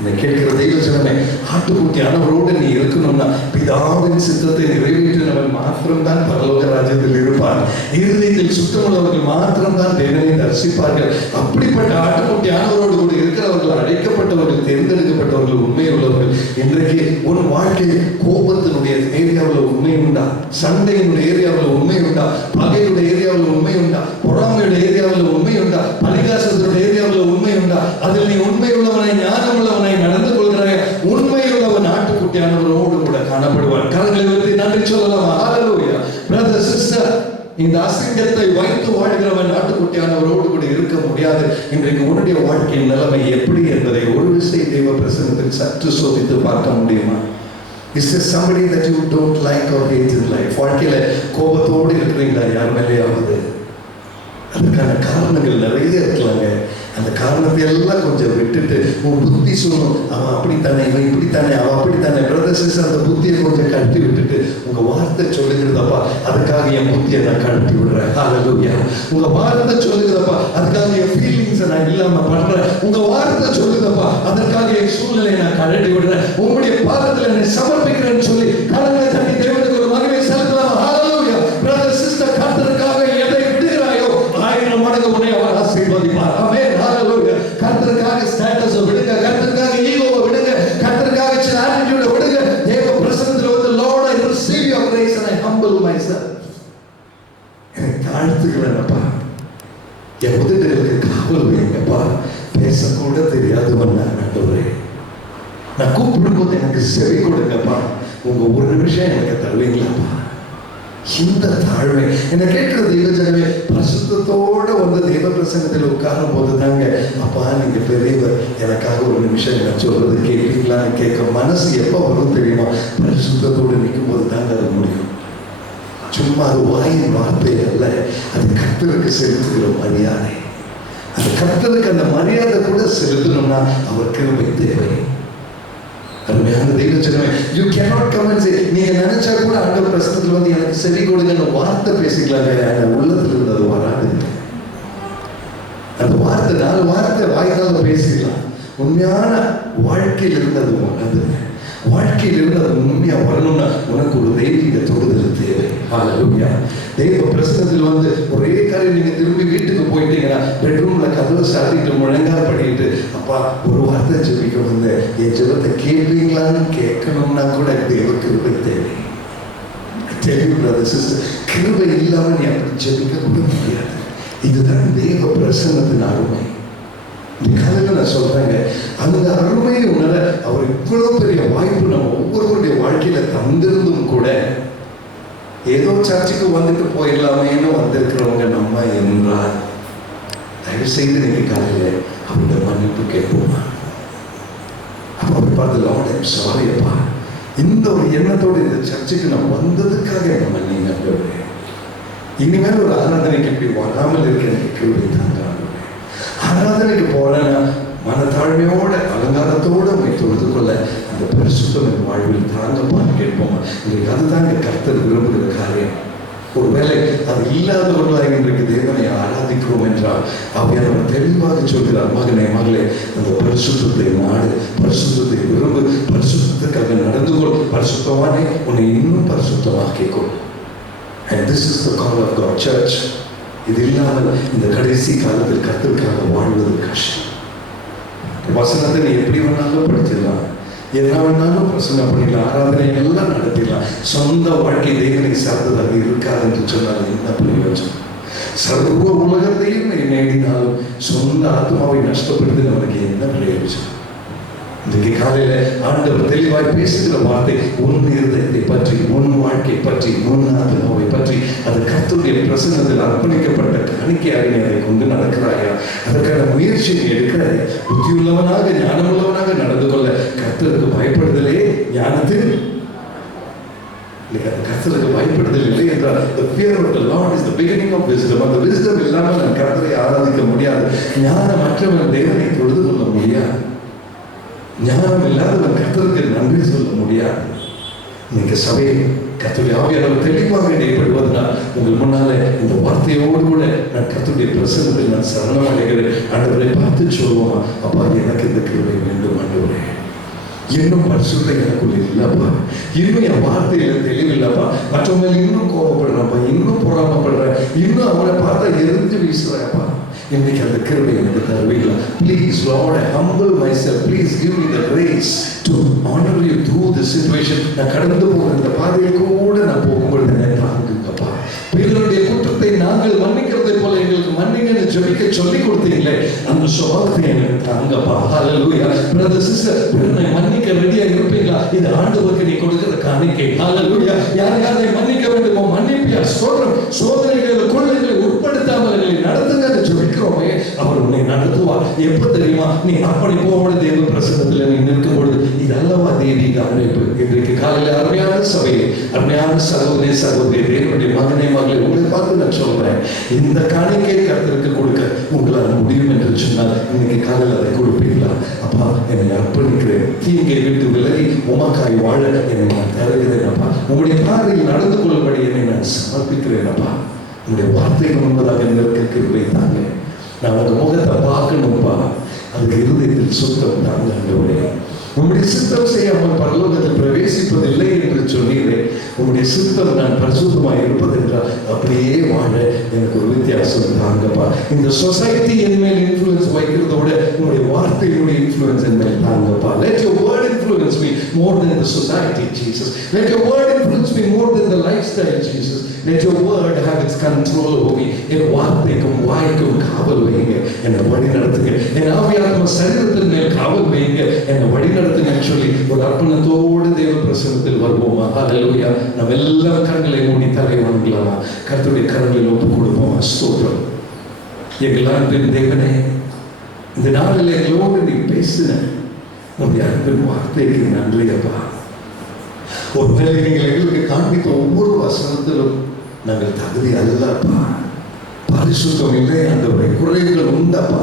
என்னை கேட்கிற தெய்வ ஜனமே, ஆட்டுக்குட்டியானவரோடு நீ இருக்கணும்னா பிதாவின் சித்தத்தை நிறைவேற்றினவன் மாத்திரம்தான் பரலோக ராஜ்யத்தில் இருப்பார். இருதயத்தில் சுத்தமுள்ளவர்கள் மாத்திரம்தான் தேவனை தரிசிப்பார்கள். அப்படிப்பட்ட ஆட்டுக்குட்டியானவரோடு கூட இருக்கிறவர்கள், அழைக்கப்பட்டவர்கள், தேர்ந்தெடுக்கப்பட்டவர்கள், உண்மையுள்ளவர்கள். இன்றைக்கு உன் வாழ்க்கை கோபத்தினுடைய ஏரியாவில் உண்மை உண்டா? சண்டையினுடைய ஏரியாவில் உண்மை உண்டா? பகையுடைய ஏரியாவில் உண்மை உண்டா? பொறாமையுடைய ஏரியாவில் உண்மை உண்டா? பரிகாசத்தினுடைய ஏரியாவில் உண்மை உண்டா? அதில் நீ உண்மை உள்ளவனை, ஞானம் உள்ளவனை நடந்து கொள்கிற உண்மையுள்ளவன் ஆட்டுக்குட்டியானவரோடு கூட காணப்படுவார். கரங்களை உயர்த்தி நன்றி சொல்லலாம். ஹல்லேலூயா. பிரதர், சிஸ்டர், இந்த அசிங்கத்தை வைத்து வாழ்கிறவன் ஆட்டுக்குட்டியானவரோடு கூட இருக்க முடியாது. இன்றைக்கு உன்னுடைய வாழ்க்கையின் நிலைமை எப்படி என்பதை ஒரு விஷயம் தேவ பிரசன்னத்தில் சற்று சோதித்து பார்க்க முடியுமா? Is there somebody that you don't like or hate in life? வாழ்க்கையில கோபத்தோடு இருக்கிறீங்களா யார் மேலேயாவது? அதுக்கான காரணங்கள் நிறைய இருக்கலாங்க. அந்த காரணத்தை எல்லாம் கொஞ்சம் விட்டுட்டு உன் புத்தி சொல்லணும், அவன் அப்படித்தானே, இவன் இப்படித்தானே, அவன் அப்படித்தானே. பிரதர்ஸ், அந்த புத்தியை கொஞ்சம் கழட்டி விட்டுட்டு உங்க வார்த்தை சொல்லுகிறதப்பா, அதுக்காக என் புத்தியை நான் கழட்டி விடுறேன். ஹல்லேலூயா. உங்க வார்த்தை சொல்லுகிறதப்பா, அதுக்காக என் ஃபீலிங்ஸை நான் இல்லாம பண்றேன். உங்க வார்த்தை சொல்லுதப்பா, அதற்காக என் சூழ்நிலையை நான் கழட்டி விடுறேன். உங்களுடைய பாதத்தில் என்னை சமர்ப்பிக்கிறேன்னு சொல்லி கடலை தட்டி தேவனுக்கு ஒரு மகிமை செலுத்தலாம். ஹல்லேலூயா. பிரதர், சிஸ்டர், கர்த்தருக்காக எதை விடுகிறாயோ 1000 மடங்கு உன்னை அவர் ஆசீர்வதிப்பார். ஆமென். ஹல்லேலூயா. கர்த்தருக்காக ஸ்டேட்டஸை விடுங்க, கர்த்தருக்காக ஈகோவை விடுங்க, கர்த்தருக்காக சில ஆட்டிட்யூடை விடுங்க. தேவ பிரசன்னத்தில் வந்து, Lord, I receive your grace and I humble myself. என் உதடுகளுக்கு காவல் வைங்கப்பா. பேசக்கூட தெரியாதவன் நான் ஆண்டவரே. நான் கூப்பிடும்போது எனக்கு செவி கொடுங்கப்பா. உங்க ஒரு நிமிஷம் எனக்கு தருவீங்களாப்பா. இந்த தாழ்மை என்னை கேட்கிற தெய்வ ஜனமே, பரிசுத்தத்தோட வந்து தெய்வ பிரசங்கத்தில் உட்காரும் போது தாங்க, அப்பா நீங்க பெரியவர், எனக்காக ஒரு நிமிஷம் என்ன சொல்றது கேட்பீங்களான்னு கேட்க மனசு எப்போ வரும் தெரியுமா? பரிசுத்தத்தோடு நிற்கும் போது தாங்க அது முடியும். சும்மா அது வாயின் வார்த்தை அல்ல, அது கர்த்தருக்கு செலுத்துகிற மரியாதை. அது கர்த்தருக்கு அந்த மரியாதை கூட செலுத்தணும்னா அவர் கிருபை தேவை. அருமையான தெய்வ ஜனமே, you cannot come and say, நீங்க நினைச்சா கூட ஆண்டவர் பிரசன்னத்துல வந்து எனக்கு செவி கொடுங்கன்னு வார்த்தை பேசிக்கலாங்க. அந்த உள்ளத்துல இருந்து அது வராது. அந்த வார்த்தை 4 வார்த்தை வாய்க்கால பேசிக்கலாம். உண்மையான வாழ்க்கையில் இருந்து அது வராது. வாழ்க்கையில் இருந்து அது உண்மையா வரணும்னா உனக்கு ஒரு தெய்வீக தொடுதல் தேவை. ஹல்லேலூயா. தெய்வ பிரசன்னத்தில் வந்து ஒரே காரியம், நீங்க திரும்பி வீட்டுக்கு போயிட்டீங்கன்னா பெட்ரூம்ல கதவை சாத்திட்டு முழங்கால் பண்ணிட்டு, அப்பா ஒரு வார்த்தை ஜெபிக்க வந்து என் ஜெபத்தை கேட்பீங்களான்னு கேட்கணும்னா கூட தெய்வ கிருபை தேவை. கிருபை இல்லாம நீ அப்படி ஜெபிக்க கூட முடியாது. இதுதான் தெய்வ பிரசன்னத்தின் அருமை. காலையில் நான் சொல்றேங்க, அந்த அருமையை உணர அவர் இவ்வளவு பெரிய வாய்ப்பு நம்ம ஒவ்வொருவருடைய வாழ்க்கையில தந்திருந்தும் கூட ஏதோ சர்ச்சுக்கு வந்துட்டு போயிடலாமேன்னு வந்திருக்கிறவங்க நம்ம என்றால் தயவு செய்து நீங்க காலையில அவருடைய மன்னிப்பு கேட்போமா? அப்ப அவர் பார்த்து, லார்ட் ஐ அம் சாரி அப்பா, இந்த ஒரு எண்ணத்தோடு இந்த சர்ச்சுக்கு நான் வந்ததுக்காக என்ன மன்னிங்க. இனிமேல் ஒரு ஆராதனைக்கு இப்படி வராமல் இருக்க எனக்கு கிருபை தாங்க. ஆராதனைக்கு போறேன்னா மனத்தாழ்மையோட அலங்காரத்தோடு உண்மை தொழுது கொள்ள அந்த பரிசுத்தம் என் வாழ்வில் தாங்கப்பான்னு கேட்போமா? இன்றைக்கு அதுதாங்க கர்த்தர் விரும்புகிற காரியம். ஒருவேளை அது இல்லாதவர்களாக இன்றைக்கு தேவனை ஆராதிக்கிறோம் என்றால் அவர் தெளிவாக சொல்கிறார், மகனே மகளே, அந்த பரிசுத்தத்தை நாடு, பரிசுத்தத்தை விரும்பு, பரிசுத்தத்துக்காக நடந்து கொள், பரிசுத்தமானே உன்னை இன்னும் பரிசுத்தமாக்கிக்கொள். And this is the call of God, church. இது இல்லாமல் இந்த கடைசி காலத்தில் கர்த்தருக்காக வாழ்வது கஷ்டம். வசனத்தை நீ எப்படி வேணாலும் படிச்சிடலாம், என்ன வேணாலும் பிரசங்கம் பண்ணிடலாம், ஆராதனை எல்லாம் நடத்திடலாம். சொந்த வாழ்க்கை தேவனை சார்ந்ததாக இருக்காது என்று சொன்னால் என்ன பிரயோஜனம்? சர்வ உலகத்தையும் நீ நேடினாலும் சொந்த ஆத்மாவை நஷ்டப்படுத்தி நமக்கு என்ன பிரயோஜனம்? இன்றைக்கு காலையில ஆண்டவர் தெளிவாய் பேசுகிற வார்த்தை, உன் இருதயத்தை பற்றி, உன் வாழ்க்கை பற்றி, உன் ஆத்மாவை பற்றி, அது கர்த்தருடைய பிரசன்னத்தில் அர்ப்பணிக்கப்பட்ட காணிக்கையாக நீ அதை கொண்டு நடக்கிறாயா? அதற்கான முயற்சியை எடுக்கிறாயா? புத்தியுள்ளவனாக ஞானமுள்ளவனாக நடந்து கொள்ள கர்த்தருக்கு பயப்படுதலே ஞானத்தில் கர்த்தருக்கு பயப்படுதல் இல்லை என்றால் the fear of the Lord is the beginning of wisdom. அந்த wisdom இல்லாமல் நான் கர்த்தரை ஆராதிக்க முடியாது. ஞானமற்றவன் தேவனை தொழுது கொள்ள முடியாது. ஞானம் இல்லாதவன் கர்த்தருக்கு நன்றி சொல்ல முடியாது. நீங்க சபையை கர்த்தருடைய ஆவியானவர் தெளிவாக இடைப்படுவதனால் உங்கள் முன்னாலே இந்த வார்த்தையோடு கூட நான் கர்த்தருடைய பிரசன்னத்தில் நான் சரணம் அடைகிறேன். ஆண்டவரை பார்த்து சொல்லுவோமா, அப்பா எனக்கு இந்த கிருபை வேண்டும் ஆண்டவரே, இன்னும் பரிசுத்தம் எனக்குள்ள இல்லப்பா, இன்னும் என் வார்த்தையில தெளிவில்லப்பா, மற்றவங்க இன்னும் கோபப்படுறப்பா, இன்னும் பொறாமப்படுறேன், இன்னும் அவனை பார்த்தா எரிஞ்சு வீசுறேன்ப்பா, இன்னைக்கு அந்த கிருபை எனக்கு தருவீங்களா? Please Lord, I humble myself, please give me the grace to honor you through this situation. நான் கடந்து போகிற இந்த பாதையை கூட நான் போகும்பொழுது என்னை தாங்குங்கப்பா. பிறருடைய குற்றத்தை நாங்கள் மன்னிக்கிறதை போல எங்களுக்கு மன்னிங்கன்னு ஜெபிக்க சொல்லி கொடுத்தீங்களே, அந்த சுபாவத்தை எனக்கு தாங்கப்பா. ஹல்லேலூயா. பிரதர் சிஸ்டர், பிறனை மன்னிக்க ரெடியா இருப்பீங்களா? இது ஆண்டவருக்கு நீ கொடுக்கிற காணிக்கை. ஹல்லேலூயா. யார் யாரை மன்னிக்க வேண்டுமோ மன்னிப்பியா சொல்றோம். சோதனைகளுக்குள்ள எங்களை உட்படுத்தாமல் எங்களை நடத்துங்க ஜெபிக்கிறோமே, அவர் உன்னை நடத்துவார். எப்ப தெரியுமா? நீ அப்படி போகும்போது தேவ பிரசன்னத்தில் நீ நிற்கும் பொழுது. இது அல்லவா தெய்வீக அழைப்பு. இன்றைக்கு காலையில் அருமையான சபையை, அருமையான சகோதரி சகோதரி, தேவனுடைய மகனை மகளை உங்களை பார்த்து நான் சொல்றேன், இந்த காணிக்கை கர்த்தருக்கு கொடுக்க உங்களால் முடியும் என்று சொன்னால் இன்னைக்கு காலையில் அதை கொடுப்பீங்களா? அப்பா என்னை அர்ப்பணிக்கிறேன், தீங்கை விட்டு விலகி உமக்காய் வாழ என்னை நான் தருகிறேன் அப்பா, உங்களுடைய பார்வையில் நடந்து கொள்ளும்படி என்னை நான் சமர்ப்பிக்கிறேன் அப்பா. உங்களுடைய வார்த்தைகள் முன்பதாக எங்களுக்கு கிருபை தாங்க. நான் உங்க முகத்தை பார்க்கணும்பா, அதுக்கு இருதயத்தில் சுத்தம் தாங்க ஆண்டவரே. உங்களுடைய சித்தம் செய்யாமல் பரலோகத்தில் பிரவேசிப்பதில்லை என்று சொன்னீரே, உங்களுடைய சித்தம் நான் பரிசுத்தமாக இருப்பது என்றால் அப்படியே வாழ எனக்கு ஒரு வித்தியாசம் தாங்கப்பா. இந்த சொசைட்டி என் மேல் இன்ஃப்ளூயன்ஸ் வைக்கிறதோட உங்களுடைய வார்த்தையினுடைய இன்ஃப்ளூயன்ஸ் என் மேல் தாங்கப்பா. Let your word influence me more than the society, Jesus. Let your word influence me more than the lifestyle, Jesus. Let your word have its control over me. என் வார்த்தைக்கும் வாய்க்கும் காவல் என்னை வழி நடத்துங்க, என் ஆவியாத்ம சரீரத்தின் மேல் காவல் வைங்க, என்னை வழி நடத்துங்கன்னு சொல்லி ஒரு அர்ப்பணத்தோடு தேவ பிரசன்னத்தில் வருவோமா? ஹல்லேலூயா. நம்ம எல்லாம் கண்களை மூடி தலை வணங்கலாமா? கர்த்தருடைய கரங்களில் ஒப்பு கொடுப்போமா? ஸ்தோத்திரம். எங்கள் அன்பின் தேவனே, இந்த நாளில் எங்களோடு நீ பேசின உங்களுடைய அன்பின் வார்த்தைக்கு நன்றி அப்பா. ஒருவேளை நீங்கள் எங்களுக்கு காண்பித்த ஒவ்வொரு வசனத்திலும் நாங்கள் தகுதி அல்லப்பா, பரிசுத்தம் இல்லை ஆண்டவரே, குறைகள் உண்டப்பா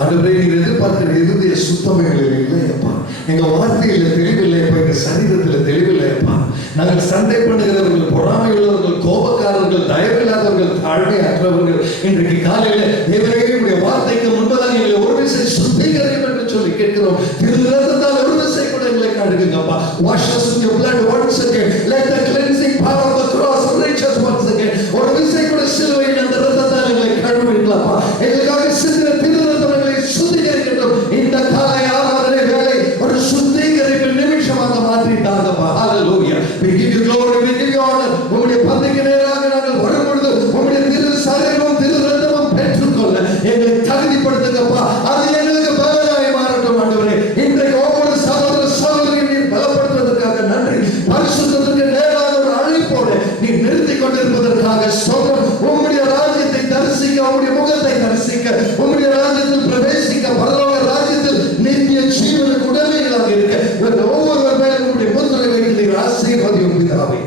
ஆண்டவரே. நீங்கள் எதிர்பார்க்கிற இருதய சுத்தம் எங்களில் இல்லையப்பா, எங்க வார்த்தையில தெளிவில்லையப்பா, எங்க சரீரத்தில் தெளிவில்லையப்பா. நாங்கள் சண்டை பண்ணுகிறவர்கள், பொறாமை உள்ளவர்கள், கோபக்காரர்கள், தயவில்லாதவர்கள், தாழ்மையற்றவர்கள். இன்றைக்கு காலையில தேவனுடைய வார்த்தைக்கு முன்பதாக எங்களை ஒரு விசை சுத்திகரிக்கும் என்று சொல்லி கேட்கிறோம். திருரத்தத்தால் ஒரு விசை கூட எங்களை கழுகுங்கப்பா. Wash us with your blood once again. Let the cleansing power of the cross reach us once again. ஒரு விசை கூட சிலுவையின் அந்த ரத்தத்தால் எங்களை கழுவுங்களப்பா. எங்களுக்காக சிந்தின திருரத்தங்களை சுத்திகரிக்கட்டும். இந்த காலை ஆராதனை வேலை ஒரு சுத்திகரிப்பு நிமிஷமாக மாற்றிட்டாங்கப்பா. ஹல்லேலூயா. We give you glory, we give you honor. உம்முடைய பந்திக்கு நேராக நாங்கள் வரும்பொழுது உம்முடைய திரு சரீரமும் திரு ரத்தமும் பெற்றுக்கொள்ள எங்களை தகுதிப்படுத்துங்கப்பா. அது எங்களுக்கு பலனாய் மாறட்டும் ஆண்டவரே. இன்றைக்கு ஒவ்வொரு சகோதர சகோதரியை நீர் பலப்படுத்துவதற்காக நன்றி. பரிசுத்தத்திற்கு நேராக ஒரு அழைப்போடு நீ நிறுத்திக் கொண்டிருப்பதற்காக ஸ்தோத்திரம். உம்முடைய ராஜ்யத்தை தரிசிக்க, உம்முடைய முகத்தை தரிசிக்க, உம்முடைய ராஜ்யத்தில் பிரவேசிக்க, பரலோக ராஜ்யத்தில் நித்திய ஜீவனுக்கு உடமைகளாக இருக்க ஒவ்வொருவர் மேலும் உம்முடைய முத்திரை வைத்து நீர் ஆசீர்வதியும் பிதாவே.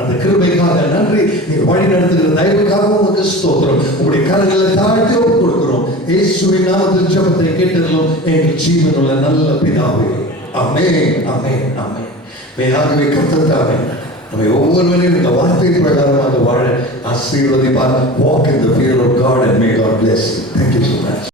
அந்த கிருபைக்காக நன்றி. நீர் வழி நடத்துகிற தயவுக்காக உமக்கு ஸ்தோத்திரம். உங்களுடைய கரங்களை தாழ்த்தி ஒப்புக் கொடுக்கிறோம். இயேசுவின் நாமத்தில் ஜெபத்தை கேட்டதிலும் எங்கள் ஜீவனுள்ள நல்ல பிதாவே. ஆமென், ஆமென், ஆமென். மேலாகவே கர்த்தர் தாமே நம்மை ஒவ்வொருவரையும் இந்த வார்த்தை பிரகாரமாக வாழ ஆசீர்வதிப்பார். Walk in the fear of God and may God bless you. Thank you so much.